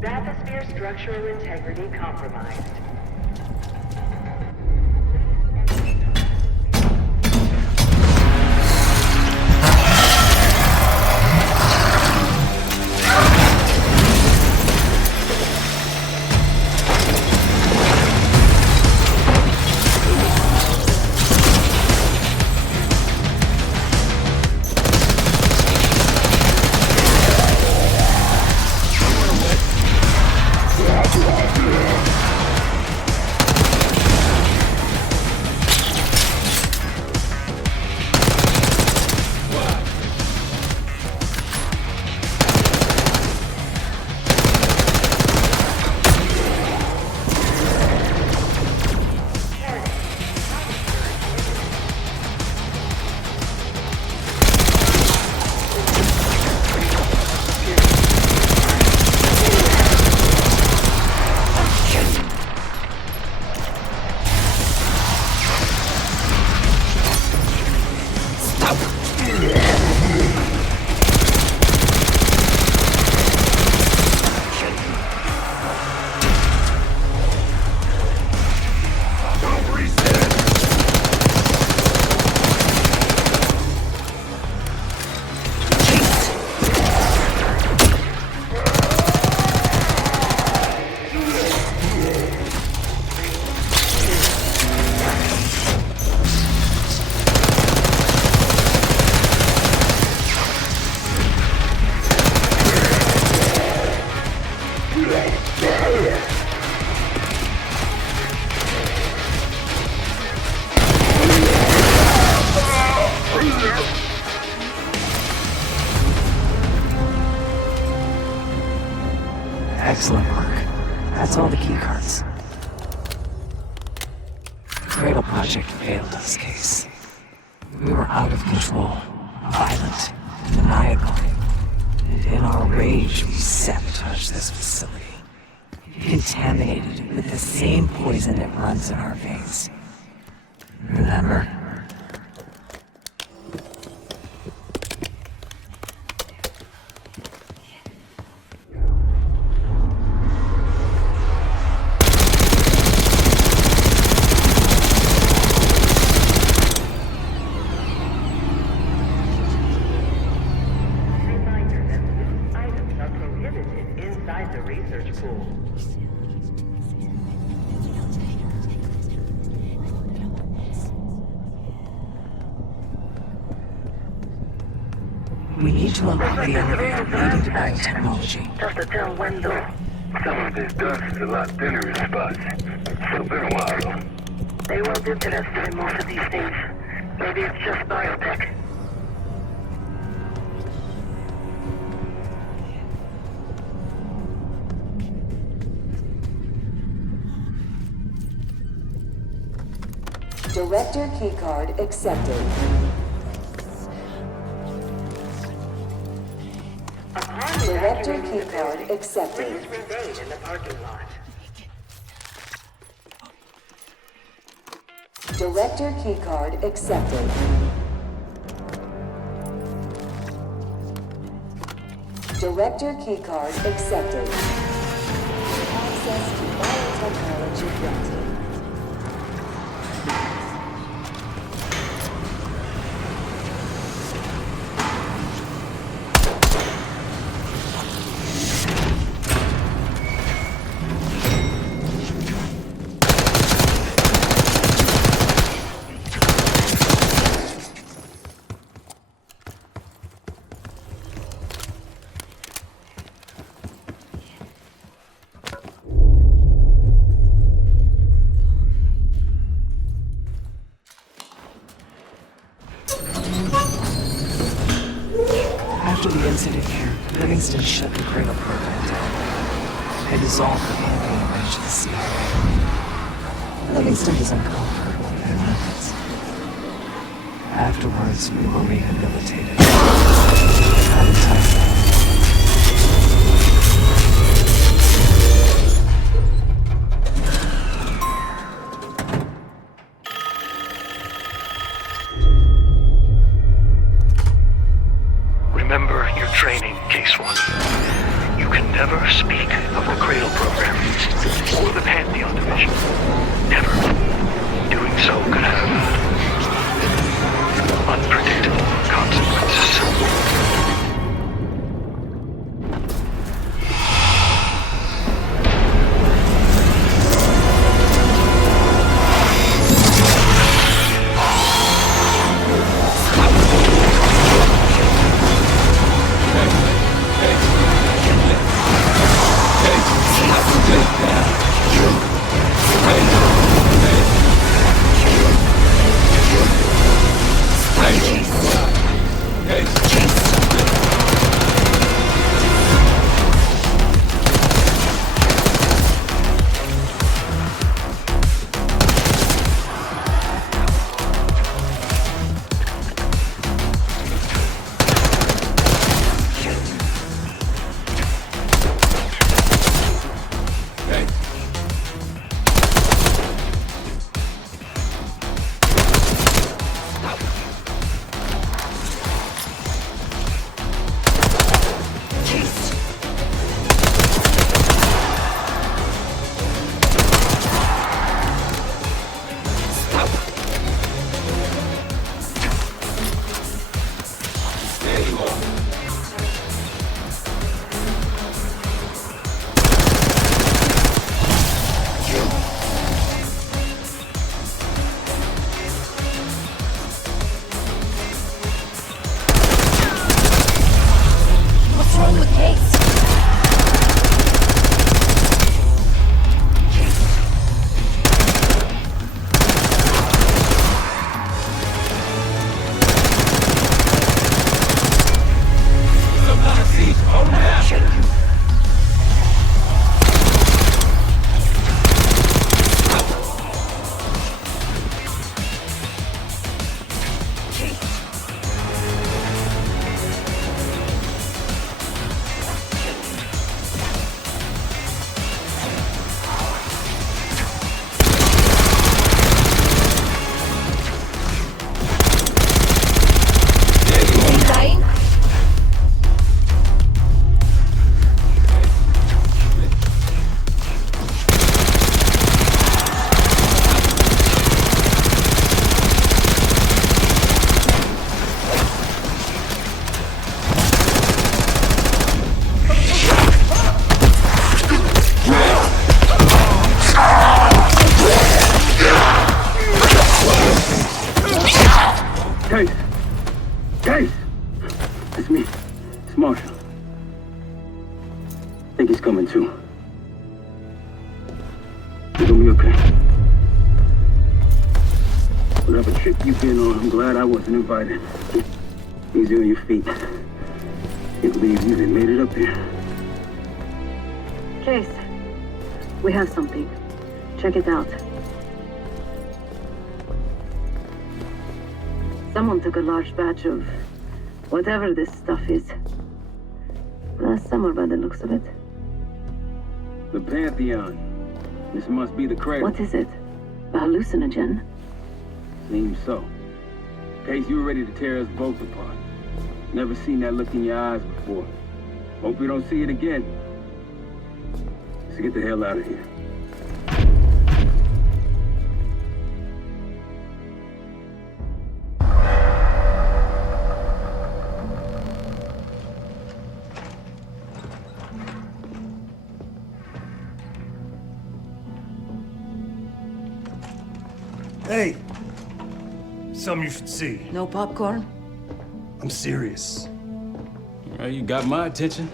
Bathysphere structural integrity compromised. Excellent work. That's all the keycards. The Cradle Project failed us, Case. We were out of control, violent, maniacal. And in our rage, we sabotaged this facility. Contaminated it with the same poison that runs in our veins. Remember? We need to unlock the elevator leading to biotechnology. Just to tell when though. Some of this dust is a lot thinner in spots. It's been a while though. They won't interested in most of these things. Maybe it's just biotech. Director keycard accepted. Director keycard accepted. Please remain in the parking lot. Director keycard accepted. Director keycard accepted. Access to biotechnology granted. After the incident here, Livingston shut the Cradle program down. They dissolved the Pantheon branch of the CIA. Livingston was uncomfortable with their methods. Afterwards, we were rehabilitated. At a time. Remember your training, Case 1. You can never speak of the Cradle program or the Pantheon division. Never. Doing so could have unpredictable consequences. Case! It's me. It's Marshall. Think he's coming too. You're gonna be okay. Whatever trip you've been on, I'm glad I wasn't invited. Easy on your feet. Can't believe you even made it up here. Case, we have something. Check it out. Someone took a large batch of whatever this stuff is. Last summer, by the looks of it. The Pantheon. This must be the Cradle. What is it? A hallucinogen? Seems so. Case, you were ready to tear us both apart. Never seen that look in your eyes before. Hope we don't see it again. to get the hell out of here. Hey! Something you should see. No popcorn? I'm serious. Well, you got my attention.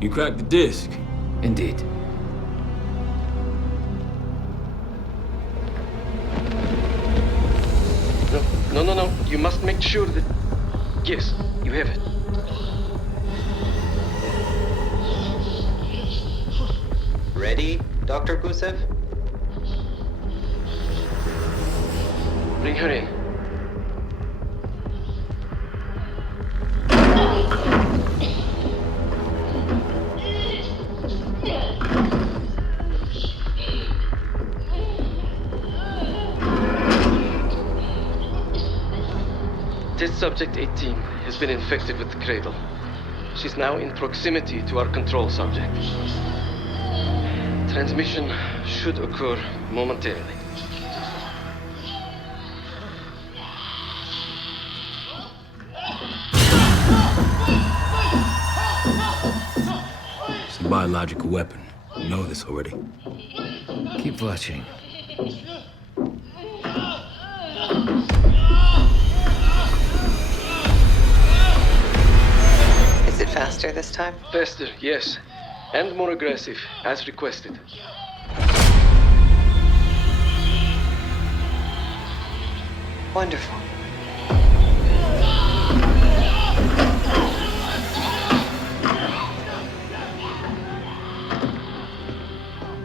You cracked the disc. Indeed. No. You must make sure that... Yes, you have it. Ready, Dr. Gusev? Bring her in. Test subject 18 has been infected with the cradle. She's now in proximity to our control subject. Transmission should occur momentarily. It's a biological weapon. You know this already. Keep watching. Is it faster this time? Faster, yes. And more aggressive, as requested. Wonderful.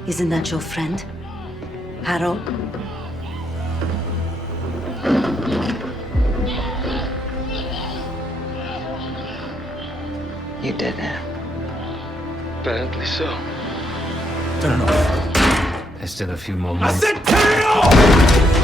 Isn't that your friend? Harrow? You did it. Apparently so. No. There's still a few more moments. I said KO!